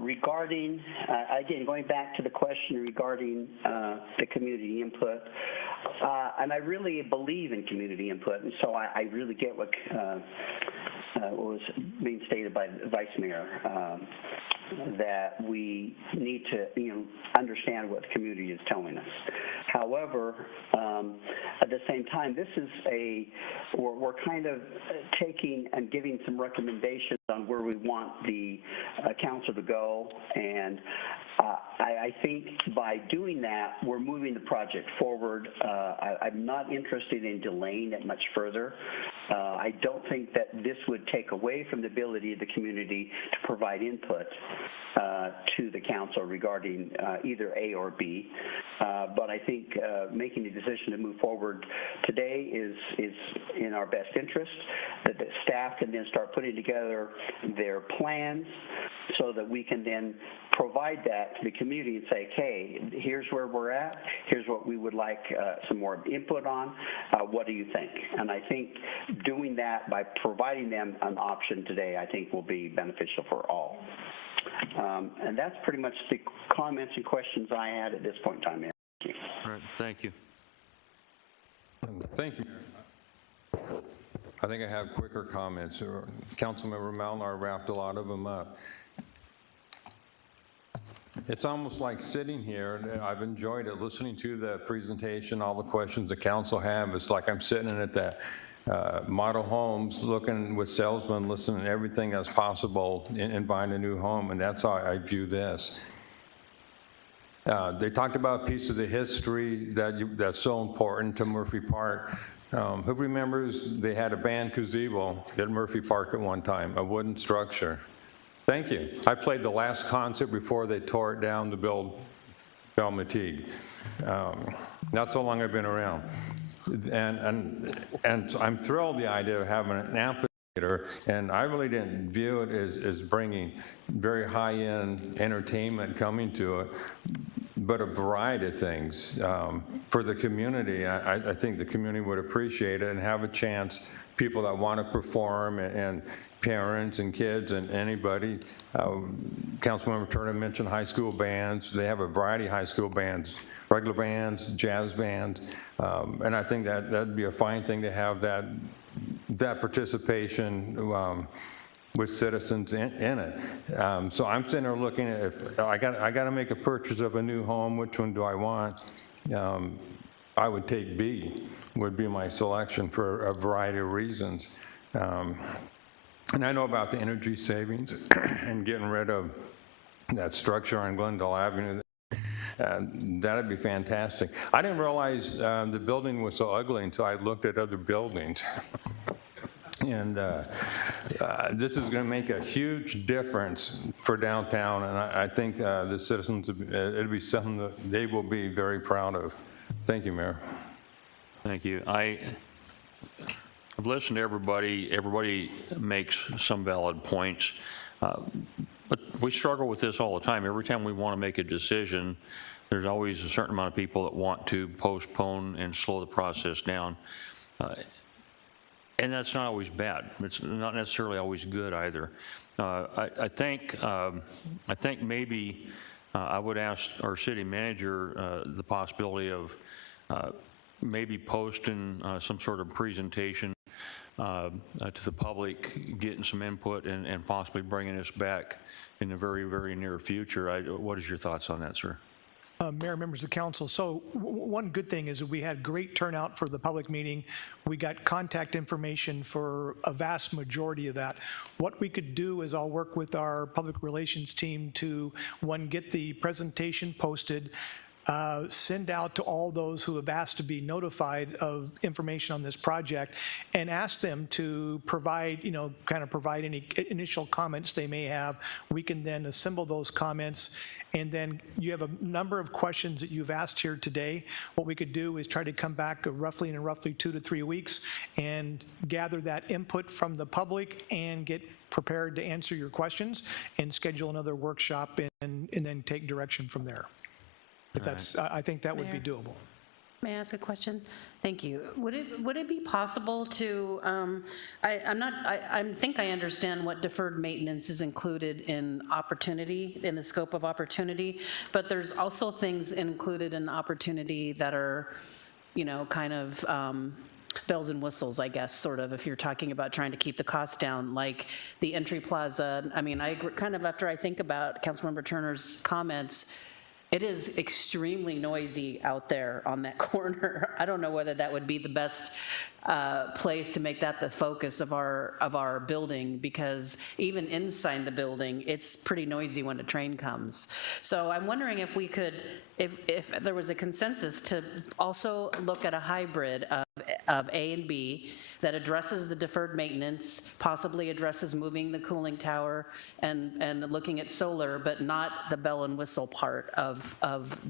Regarding, again, going back to the question regarding the community input, and I really believe in community input, and so I really get what was being stated by the Vice Mayor, that we need to understand what the community is telling us. However, at the same time, this is we're kind of taking and giving some recommendations on where we want the council to go, and I think by doing that, we're moving the project forward. I'm not interested in delaying it much further. I don't think that this would take away from the ability of the community to provide input to the council regarding either A or B. But I think making the decision to move forward today is in our best interest, that the staff can then start putting together their plans so that we can then provide that to the community and say, okay, here's where we're at, here's what we would like some more input on, what do you think? And I think doing that by providing them an option today, I think will be beneficial for all. And that's pretty much the comments and questions I had at this point in time, Mayor. Thank you. All right, thank you. Thank you. I think I have quicker comments. Councilmember Malnar wrapped a lot of them up. It's almost like sitting here. I've enjoyed it, listening to the presentation, all the questions the council have. It's like I'm sitting at the model homes, looking with salesmen, listening to everything that's possible in buying a new home, and that's how I view this. They talked about a piece of the history that's so important to Murphy Park. Who remembers they had a band gazebo at Murphy Park at one time, a wooden structure? Thank you. I played the last concert before they tore it down to build Belmeteague. Not so long I've been around. And I'm thrilled the idea of having an amphitheater, and I really didn't view it as bringing very high-end entertainment coming to it, but a variety of things for the community. I think the community would appreciate it and have a chance, people that want to perform and parents and kids and anybody. Councilmember Turner mentioned high school bands. They have a variety of high school bands, regular bands, jazz bands, and I think that'd be a fine thing to have that participation with citizens in it. So I'm sitting there looking at, if I got to make a purchase of a new home, which one do I want? I would take B, would be my selection for a variety of reasons. And I know about the energy savings and getting rid of that structure on Glendale Avenue. That'd be fantastic. I didn't realize the building was so ugly until I looked at other buildings. And this is going to make a huge difference for downtown, and I think the citizens, it'll be something that they will be very proud of. Thank you, Mayor. Thank you. I've listened to everybody. Everybody makes some valid points. But we struggle with this all the time. Every time we want to make a decision, there's always a certain amount of people that want to postpone and slow the process down. And that's not always bad. It's not necessarily always good either. I think maybe I would ask our city manager the possibility of maybe posting some sort of presentation to the public, getting some input, and possibly bringing us back in the very, very near future. What is your thoughts on that, sir? Mayor, members of council, so one good thing is that we had great turnout for the public meeting. We got contact information for a vast majority of that. What we could do is I'll work with our public relations team to, one, get the presentation posted, send out to all those who have asked to be notified of information on this project, and ask them to provide, kind of provide any initial comments they may have. We can then assemble those comments, and then you have a number of questions that you've asked here today. What we could do is try to come back in roughly 2 to 3 weeks and gather that input from the public and get prepared to answer your questions and schedule another workshop and then take direction from there. But that's, I think that would be doable. May I ask a question? Thank you. Would it be possible to, I think I understand what deferred maintenance is included in opportunity, in the scope of opportunity, but there's also things included in opportunity that are, kind of bells and whistles, I guess, sort of, if you're talking about trying to keep the costs down, like the entry plaza. I mean, after I think about Councilmember Turner's comments, it is extremely noisy out there on that corner. I don't know whether that would be the best place to make that the focus of our building, because even inside the building, it's pretty noisy when a train comes. So I'm wondering if we could, if there was a consensus to also look at a hybrid of A and B that addresses the deferred maintenance, possibly addresses moving the cooling tower and looking at solar, but not the bell and whistle part of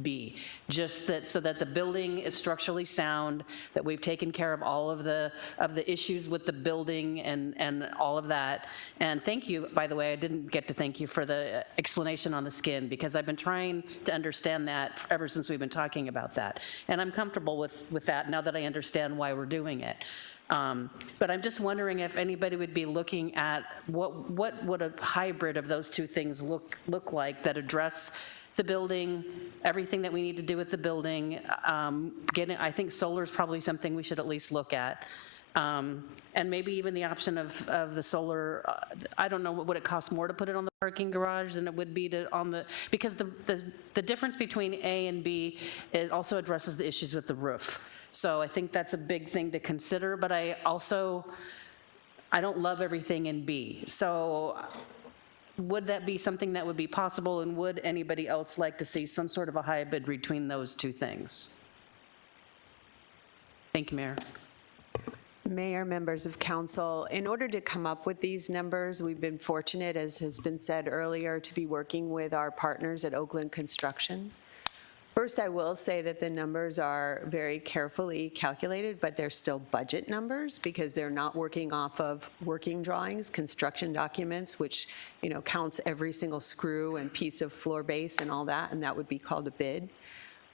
B. Just that, so that the building is structurally sound, that we've taken care of all of the issues with the building and all of that. And thank you, by the way, I didn't get to thank you for the explanation on the skin, because I've been trying to understand that ever since we've been talking about that. And I'm comfortable with that now that I understand why we're doing it. But I'm just wondering if anybody would be looking at what would a hybrid of those two things look like that address the building, everything that we need to do with the building. I think solar is probably something we should at least look at. And maybe even the option of the solar, I don't know, would it cost more to put it on the parking garage than it would be because the difference between A and B, it also addresses the issues with the roof. So I think that's a big thing to consider, but I don't love everything in B. So would that be something that would be possible, and would anybody else like to see some sort of a hybrid between those two things? Thank you, Mayor. Mayor, members of council, in order to come up with these numbers, we've been fortunate, as has been said earlier, to be working with our partners at Oakland Construction. First, I will say that the numbers are very carefully calculated, but they're still budget numbers because they're not working off of working drawings, construction documents, which, you know, counts every single screw and piece of floor base and all that, and that would be called a bid.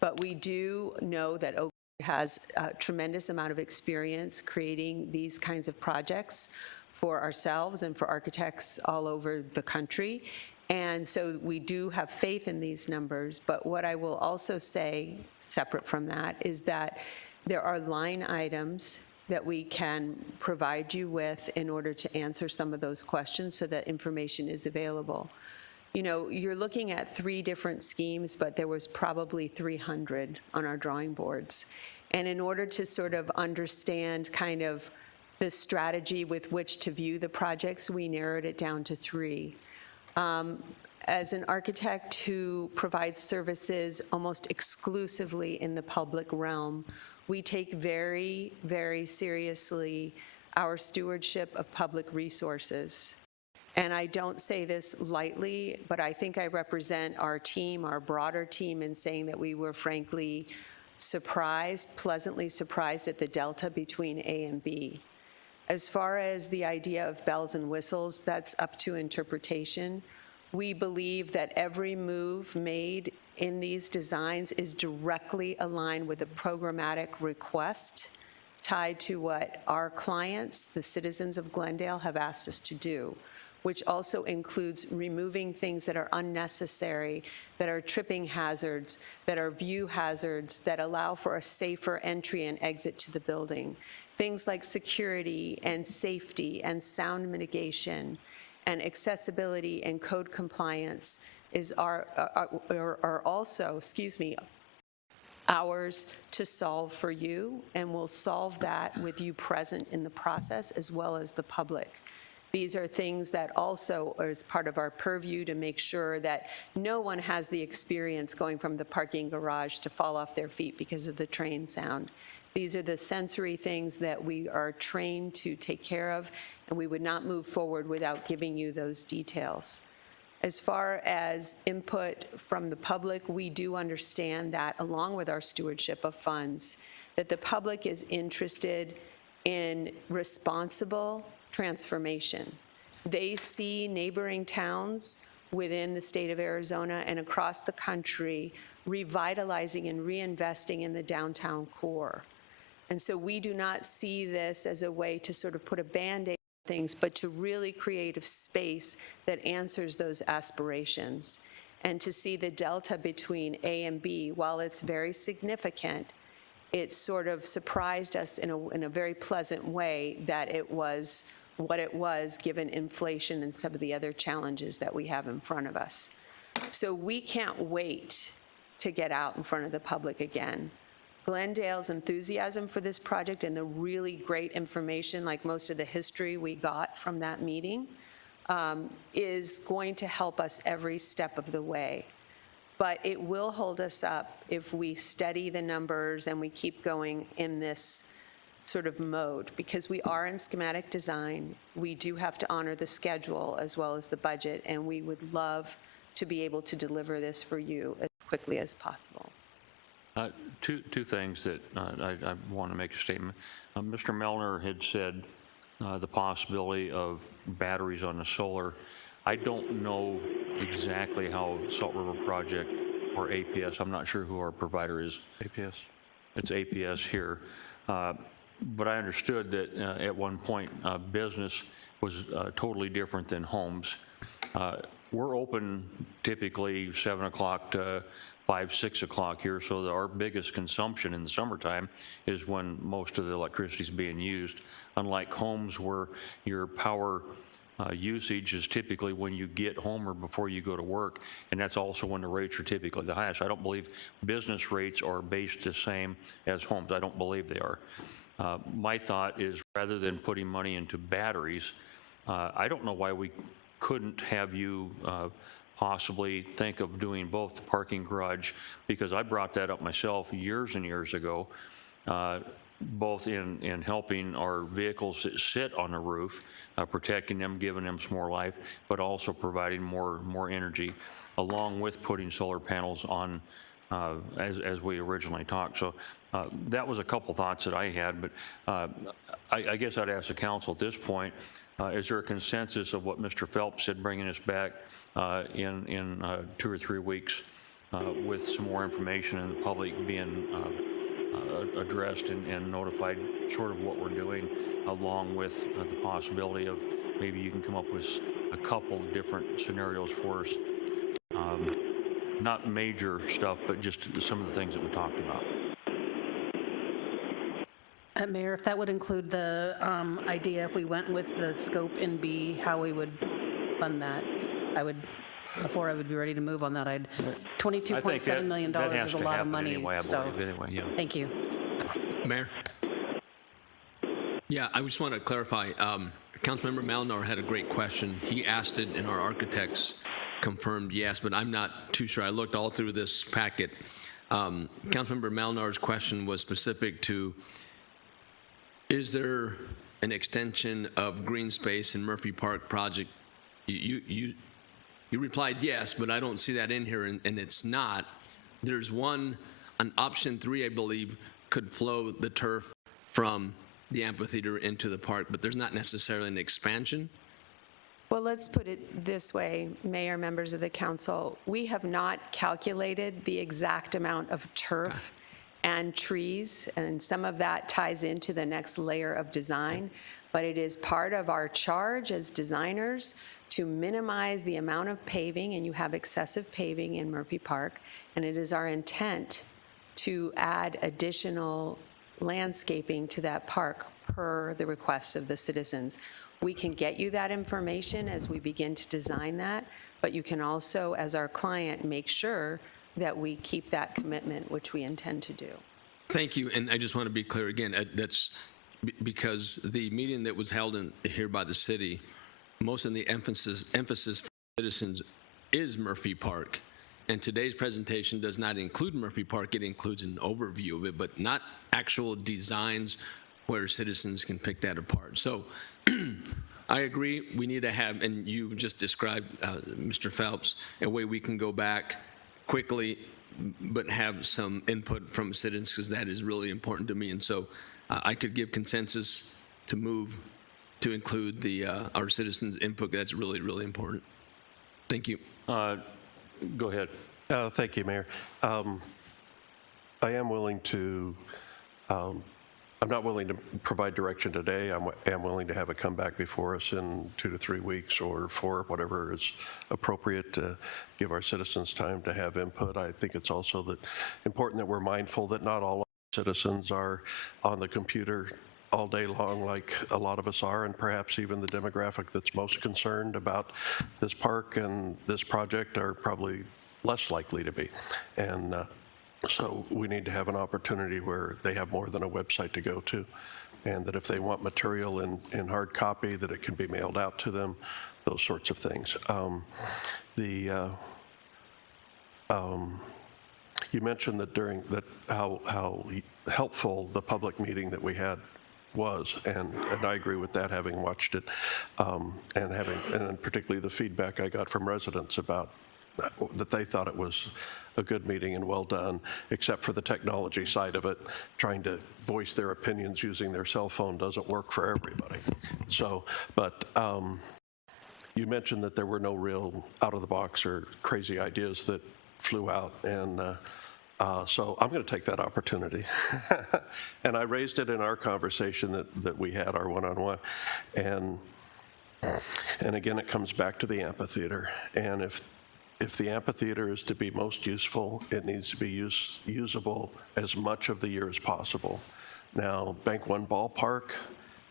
But we do know that Oakland has a tremendous amount of experience creating these kinds of projects for ourselves and for architects all over the country. And so we do have faith in these numbers, but what I will also say, separate from that, is that there are line items that we can provide you with in order to answer some of those questions so that information is available. You know, you're looking at 3 different schemes, but there was probably 300 on our drawing boards. And in order to sort of understand kind of the strategy with which to view the projects, we narrowed it down to 3. As an architect who provides services almost exclusively in the public realm, we take very, very seriously our stewardship of public resources. And I don't say this lightly, but I think I represent our team, our broader team, in saying that we were frankly surprised, pleasantly surprised at the delta between A and B. As far as the idea of bells and whistles, that's up to interpretation. We believe that every move made in these designs is directly aligned with a programmatic request tied to what our clients, the citizens of Glendale, have asked us to do, which also includes removing things that are unnecessary, that are tripping hazards, that are view hazards, that allow for a safer entry and exit to the building. Things like security and safety and sound mitigation and accessibility and code compliance are also, ours to solve for you, and we'll solve that with you present in the process as well as the public. These are things that also are as part of our purview to make sure that no one has the experience going from the parking garage to fall off their feet because of the train sound. These are the sensory things that we are trained to take care of, and we would not move forward without giving you those details. As far as input from the public, we do understand that, along with our stewardship of funds, that the public is interested in responsible transformation. They see neighboring towns within the state of Arizona and across the country revitalizing and reinvesting in the downtown core. And so we do not see this as a way to sort of put a Band-Aid on things, but to really create a space that answers those aspirations. And to see the delta between A and B, while it's very significant, it sort of surprised us in a very pleasant way that it was what it was, given inflation and some of the other challenges that we have in front of us. So we can't wait to get out in front of the public again. Glendale's enthusiasm for this project and the really great information, like most of the history we got from that meeting, is going to help us every step of the way. But it will hold us up if we study the numbers and we keep going in this sort of mode, because we are in schematic design. We do have to honor the schedule as well as the budget, and we would love to be able to deliver this for you as quickly as possible. Two things that I want to make a statement. Mr. Melner had said the possibility of batteries on the solar. I don't know exactly how Salt River Project or APS, I'm not sure who our provider is. APS. It's APS here. But I understood that at one point business was totally different than homes. We're open typically 7 o'clock to 5, 6 o'clock here, so that our biggest consumption in the summertime is when most of the electricity is being used, unlike homes where your power usage is typically when you get home or before you go to work, and that's also when the rates are typically the highest. I don't believe business rates are based the same as homes. I don't believe they are. My thought is, rather than putting money into batteries, I don't know why we couldn't have you possibly think of doing both the parking garage, because I brought that up myself years and years ago. both in helping our vehicles that sit on the roof, protecting them, giving them some more life, but also providing more energy, along with putting solar panels on as we originally talked. So that was a couple thoughts that I had, but I guess I'd ask the council at this point, is there a consensus of what Mr. Phelps said, bringing us back in 2 or 3 weeks with some more information and the public being addressed and notified sort of what we're doing, along with the possibility of maybe you can come up with a couple different scenarios for us. Not major stuff, but just some of the things that we talked about. Mayor, if that would include the idea, if we went with the scope in B, how we would fund that, before I would be ready to move on that, $22.7 million is a lot of money. Anyway, I so, believe, anyway, yeah. thank you. Mayor? Yeah, I just want to clarify. Councilmember Malinar had a great question. He asked it, and our architects confirmed yes, but I'm not too sure. I looked all through this packet. Councilmember Malinar's question was specific to, is there an extension of green space in Murphy Park project? You replied yes, but I don't see that in here, and it's not. There's one, on option 3, I believe, could flow the turf from the amphitheater into the park, but there's not necessarily an expansion. Well, let's put it this way, Mayor, members of the council. We have not calculated the exact amount of turf and trees, and some of that ties into the next layer of design, but it is part of our charge as designers to minimize the amount of paving, and you have excessive paving in Murphy Park, and it is our intent to add additional landscaping to that park per the requests of the citizens. We can get you that information as we begin to design that, but you can also, as our client, make sure that we keep that commitment, which we intend to do. Thank you, and I just want to be clear again, that's because the meeting that was held here by the city, most of the emphasis for citizens is Murphy Park. And today's presentation does not include Murphy Park. It includes an overview of it, but not actual designs where citizens can pick that apart. So I agree, we need to have, and you just described, Mr. Phelps, a way we can go back quickly but have some input from citizens, because that is really important to me. And so I could give consensus to move to include our citizens' input. That's really, really important. Thank you. Go ahead. Thank you, Mayor. I am willing to, I'm not willing to provide direction today. I am willing to have it come back before us in 2 to 3 weeks or 4, whatever is appropriate to give our citizens time to have input. I think it's also important that we're mindful that not all citizens are on the computer all day long like a lot of us are, and perhaps even the demographic that's most concerned about this park and this project are probably less likely to be. And so we need to have an opportunity where they have more than a website to go to, and that if they want material in hard copy, that it can be mailed out to them, those sorts of things. You mentioned that how helpful the public meeting that we had was, and I agree with that, having watched it, and particularly the feedback I got from residents about that they thought it was a good meeting and well done, except for the technology side of it. Trying to voice their opinions using their cell phone doesn't work for everybody. So, but you mentioned that there were no real out-of-the-box or crazy ideas that flew out, and so I'm going to take that opportunity. And I raised it in our conversation that we had, our one-on-one. And again, it comes back to the amphitheater. And if the amphitheater is to be most useful, it needs to be usable as much of the year as possible. Now, Bank One Ballpark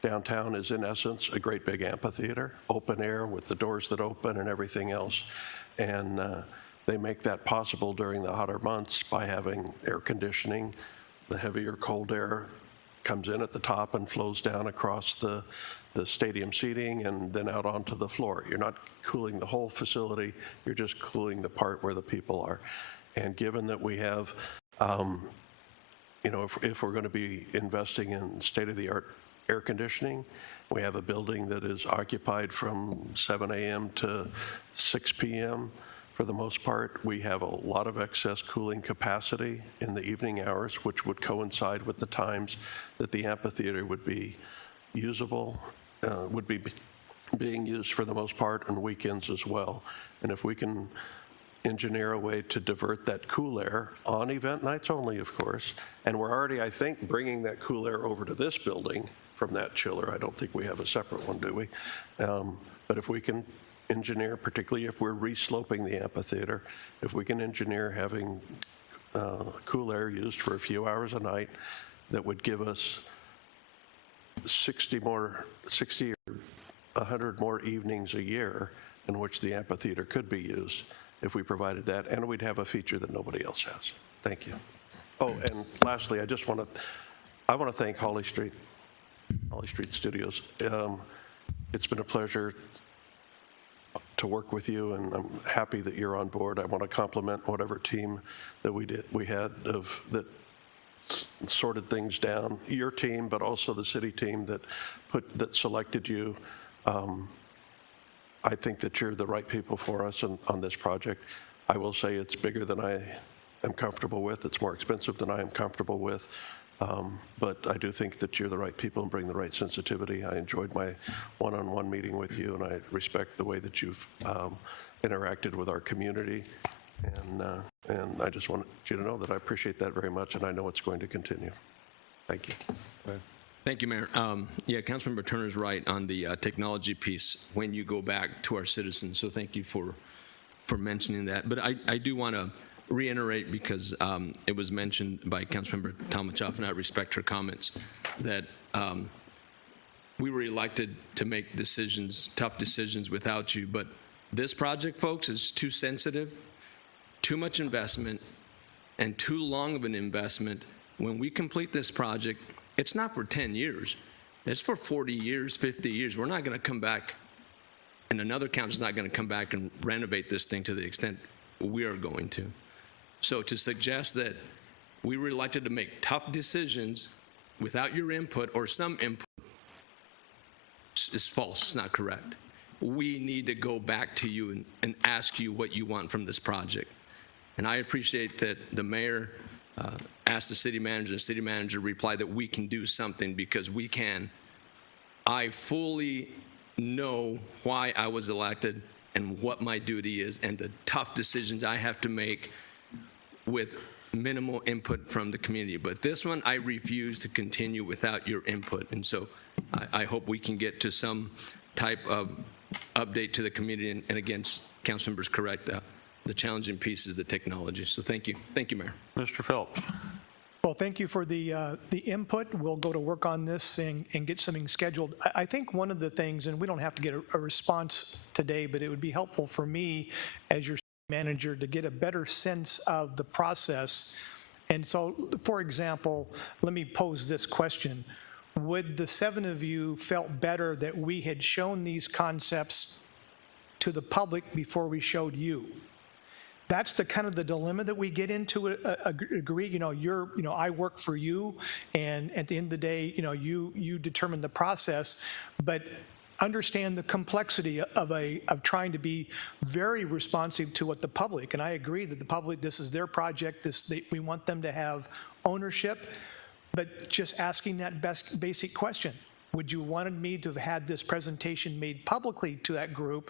downtown is in essence a great big amphitheater, open air with the doors that open and everything else. And they make that possible during the hotter months by having air conditioning. The heavier cold air comes in at the top and flows down across the stadium seating and then out onto the floor. You're not cooling the whole facility, you're just cooling the part where the people are. And given that we have you know, if we're going to be investing in state-of-the-art air conditioning, we have a building that is occupied from 7 a.m. to 6 p.m. For the most part, we have a lot of excess cooling capacity in the evening hours, which would coincide with the times that the amphitheater would be usable, would be being used for the most part on weekends as well. And if we can engineer a way to divert that cool air on event nights only, of course, and we're already, I think, bringing that cool air over to this building from that chiller. I don't think we have a separate one, do we? But if we can engineer, particularly if we're resloping the amphitheater, if we can engineer having cool air used for a few hours a night, that would give us 60 or 100 more evenings a year in which the amphitheater could be used if we provided that, and we'd have a feature that nobody else has. Thank you. Oh, and lastly, I want to thank Holly Street Studios. It's been a pleasure to work with you, and I'm happy that you're on board. I want to compliment whatever team that we had that sorted things down, your team, but also the city team that selected you. I think that you're the right people for us on this project. I will say it's bigger than I am comfortable with. It's more expensive than I am comfortable with. But I do think that you're the right people and bring the right sensitivity. I enjoyed my one-on-one meeting with you, and I respect the way that you've interacted with our community. And I just want you to know that I appreciate that very much, and I know it's going to continue. Thank you. Thank you, Mayor. Yeah, Councilmember Turner's right on the technology piece when you go back to our citizens. So thank you for mentioning that. But I do want to reiterate, because it was mentioned by Councilmember Tomachoff, and I respect her comments, that we were elected to make decisions, tough decisions without you. But this project, folks, is too sensitive, too much investment, and too long of an investment. When we complete this project, it's not for 10 years. It's for 40 years, 50 years. We're not going to come back, and another council's not going to come back and renovate this thing to the extent we are going to. So to suggest that we were elected to make tough decisions without your input or some input is false. It's not correct. We need to go back to you and ask you what you want from this project. And I appreciate that the mayor asked the city manager replied that we can do something, because we can. I fully know why I was elected and what my duty is and the tough decisions I have to make with minimal input from the community. But this one, I refuse to continue without your input. And so I hope we can get to some type of update to the community. And again, Councilmember's correct. The challenging piece is the technology. So thank you. Thank you, Mayor. Mr. Phelps. Well, thank you for the input. We'll go to work on this and get something scheduled. I think one of the things, and we don't have to get a response today, but it would be helpful for me as your manager to get a better sense of the process. And so, for example, let me pose this question. Would the 7 of you felt better that we had shown these concepts to the public before we showed you? That's the kind of the dilemma that we get into agree. I work for you, and at the end of the day, you determine the process, but understand the complexity of trying to be very responsive to what the public, and I agree that the public, this is their project, we want them to have ownership, but just asking that basic question, would you wanted me to have had this presentation made publicly to that group?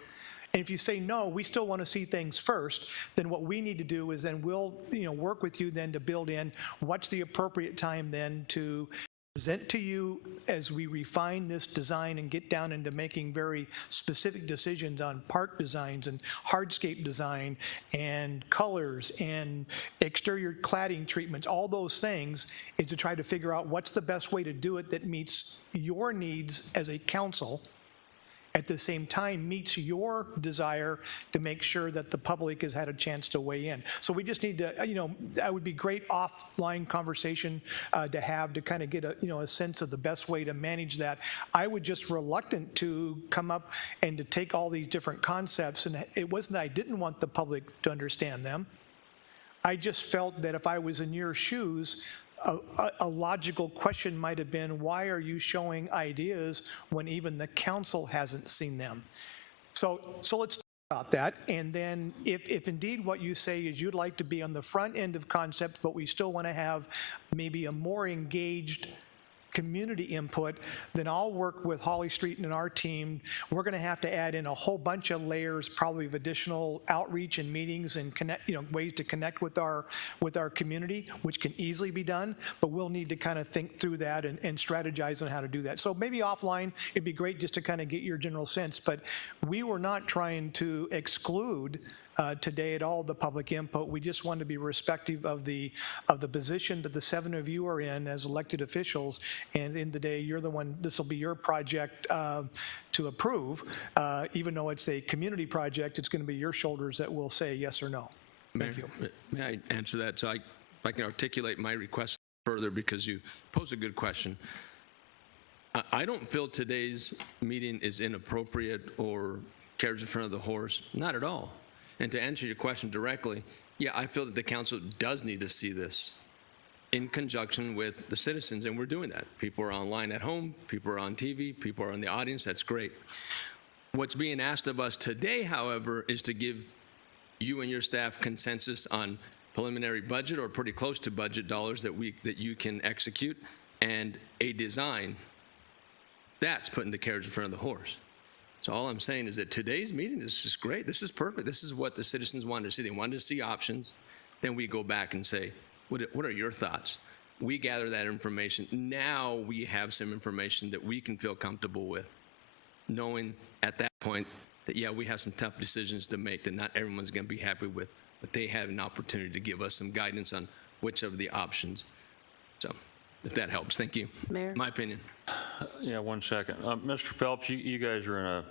And if you say no, we still want to see things first, then what we need to do is then we'll work with you then to build in what's the appropriate time then to present to you as we refine this design and get down into making very specific decisions on park designs and hardscape design and colors and exterior cladding treatments, all those things, is to try to figure out what's the best way to do it that meets your needs as a council, at the same time meets your desire to make sure that the public has had a chance to weigh in. So we just need to, that would be great offline conversation to have to kind of get a sense of the best way to manage that. I was just reluctant to come up and to take all these different concepts, and it wasn't that I didn't want the public to understand them. I just felt that if I was in your shoes, a logical question might have been, why are you showing ideas when even the council hasn't seen them? So let's talk about that. And then if indeed what you say is you'd like to be on the front end of concept, but we still want to have maybe a more engaged community input, then I'll work with Holly Street and our team. We're going to have to add in a whole bunch of layers, probably of additional outreach and meetings and ways to connect with our community, which can easily be done, but we'll need to kind of think through that and strategize on how to do that. So maybe offline, it'd be great just to kind of get your general sense, but we were not trying to exclude today at all the public input. We just want to be respective of the position that the 7 of you are in as elected officials, and in the day you're the one, this will be your project to approve. Even though it's a community project, it's going to be your shoulders that will say yes or no. Thank you. May I answer that? So I can articulate my request further, because you pose a good question. I don't feel today's meeting is inappropriate or carriage in front of the horse. Not at all. And to answer your question directly, yeah, I feel that the council does need to see this in conjunction with the citizens, and we're doing that. People are online at home, people are on TV, people are in the audience. That's great. What's being asked of us today, however, is to give you and your staff consensus on preliminary budget or pretty close to budget dollars that you can execute, and a design. That's putting the carriage in front of the horse. So all I'm saying is that today's meeting is just great. This is perfect. This is what the citizens wanted to see. They wanted to see options. Then we go back and say, what are your thoughts? We gather that information. Now we have some information that we can feel comfortable with, knowing at that point that, yeah, we have some tough decisions to make that not everyone's going to be happy with, but they have an opportunity to give us some guidance on which of the options. So if that helps, thank you. Mayor? My opinion. Yeah, 1 second. Mr. Phelps, you guys are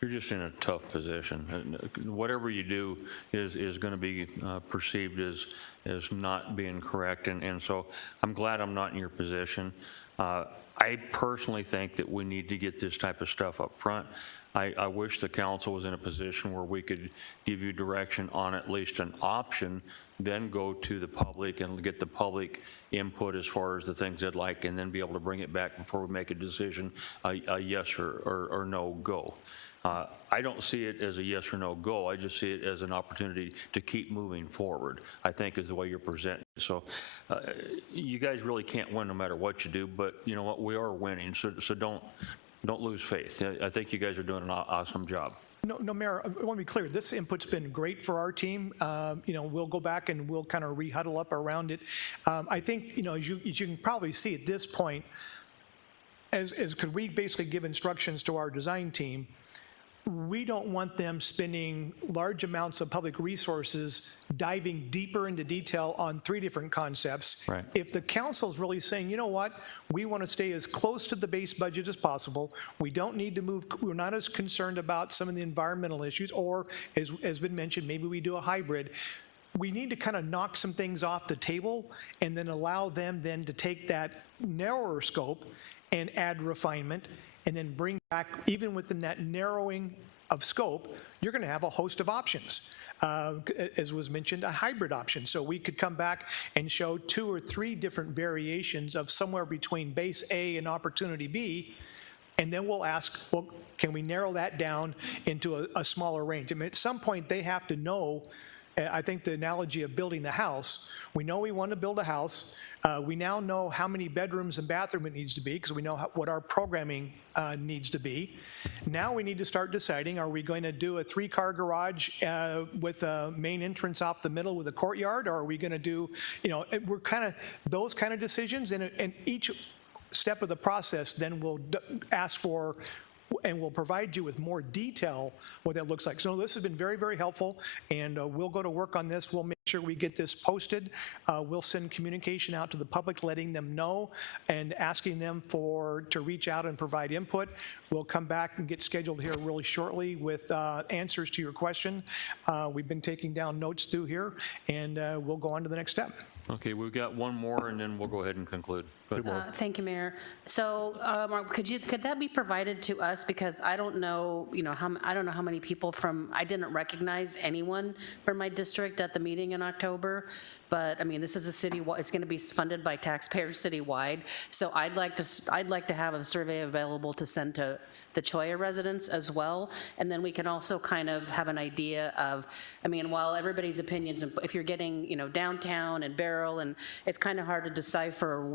you're just in a tough position. Whatever you do is going to be perceived as not being correct, and so I'm glad I'm not in your position. I personally think that we need to get this type of stuff up front. I wish the council was in a position where we could give you direction on at least an option, then go to the public and get the public input as far as the things they'd like, and then be able to bring it back before we make a decision, a yes or no go. I don't see it as a yes or no go. I just see it as an opportunity to keep moving forward, I think, is the way you're presenting. So you guys really can't win no matter what you do, but you know what? We are winning, so don't lose faith. I think you guys are doing an awesome job. No, Mayor, I want to be clear. This input's been great for our team. We'll go back and we'll kind of re-huddle up around it. I think, as you can probably see at this point, as could we basically give instructions to our design team, we don't want them spending large amounts of public resources diving deeper into detail on 3 different concepts. Right. If the council's really saying, you know what, we want to stay as close to the base budget as possible, we don't need to move, we're not as concerned about some of the environmental issues, or as been mentioned, maybe we do a hybrid. We need to kind of knock some things off the table and then allow them then to take that narrower scope and add refinement, and then bring back, even within that narrowing of scope, you're going to have a host of options. As was mentioned, a hybrid option. So we could come back and show 2 or 3 different variations of somewhere between base A and opportunity B, and then we'll ask, well, can we narrow that down into a smaller range? I mean, at some point, they have to know. I think the analogy of building the house, we know we want to build a house. We now know how many bedrooms and bathroom it needs to be, because we know what our programming needs to be. Now we need to start deciding, are we going to do a 3-car garage with a main entrance off the middle with a courtyard, or are we going to do, we're kind of, those kind of decisions, and each step of the process then will ask for, and we'll provide you with more detail what that looks like. So this has been very, very helpful, and we'll go to work on this. We'll make sure we get this posted. We'll send communication out to the public, letting them know and asking them to reach out and provide input. We'll come back and get scheduled here really shortly with answers to your question. We've been taking down notes through here, and we'll go on to the next step. Okay, we've got one more, and then we'll go ahead and conclude. Go ahead. Thank you, Mayor. So, could that be provided to us, because I don't know, I don't know how many people I didn't recognize anyone from my district at the meeting in October. but, I mean, this is a city, it's going to be funded by taxpayers citywide, so I'd like to have a survey available to send to the Cholla residents as well, and then we can also kind of have an idea of, I mean, while everybody's opinions, if you're getting, you know, downtown and Beryl, and it's kind of hard to decipher,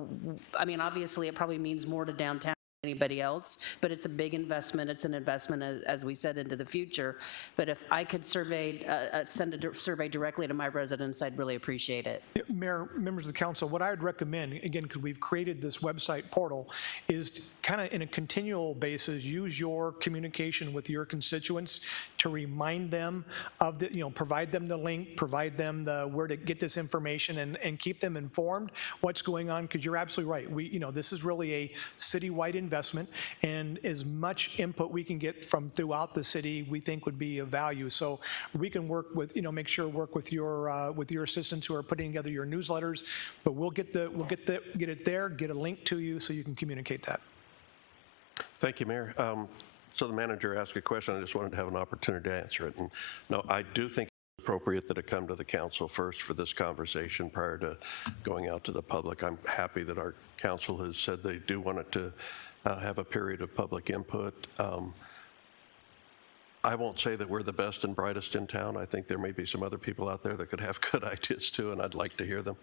I mean, obviously, it probably means more to downtown than anybody else, but it's a big investment. It's an investment, as we said, into the future. But if I could send a survey directly to my residents, I'd really appreciate it. Mayor, members of the council, what I would recommend, again, because we've created this website portal, is kind of in a continual basis, use your communication with your constituents to remind them of the, you know, provide them the link, provide them the where to get this information, and keep them informed what's going on, because you're absolutely right. You know, this is really a citywide investment, and as much input we can get from throughout the city, we think would be of value. So we can work with, you know, work with your assistants who are putting together your newsletters, but we'll get it there, get a link to you so you can communicate that. Thank you, Mayor. So the manager asked a question. I just wanted to have an opportunity to answer it. And no, I do think it's appropriate that it come to the council first for this conversation prior to going out to the public. I'm happy that our council has said they do want it to have a period of public input. I won't say that we're the best and brightest in town. I think there may be some other people out there that could have good ideas too, and I'd like to hear them.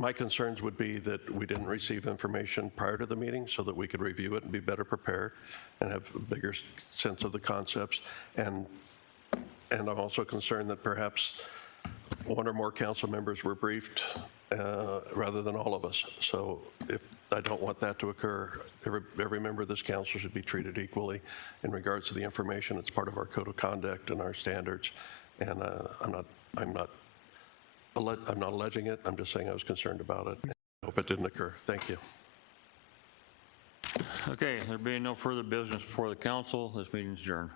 My concerns would be that we didn't receive information prior to the meeting so that we could review it and be better prepared and have a bigger sense of the concepts. And I'm also concerned that perhaps one or more council members were briefed rather than all of us. So I don't want that to occur. Every member of this council should be treated equally in regards to the information. It's part of our code of conduct and our standards. And I'm not alleging it. I'm just saying I was concerned about it. I hope it didn't occur. Thank you. Okay, there being no further business before the council, this meeting is adjourned.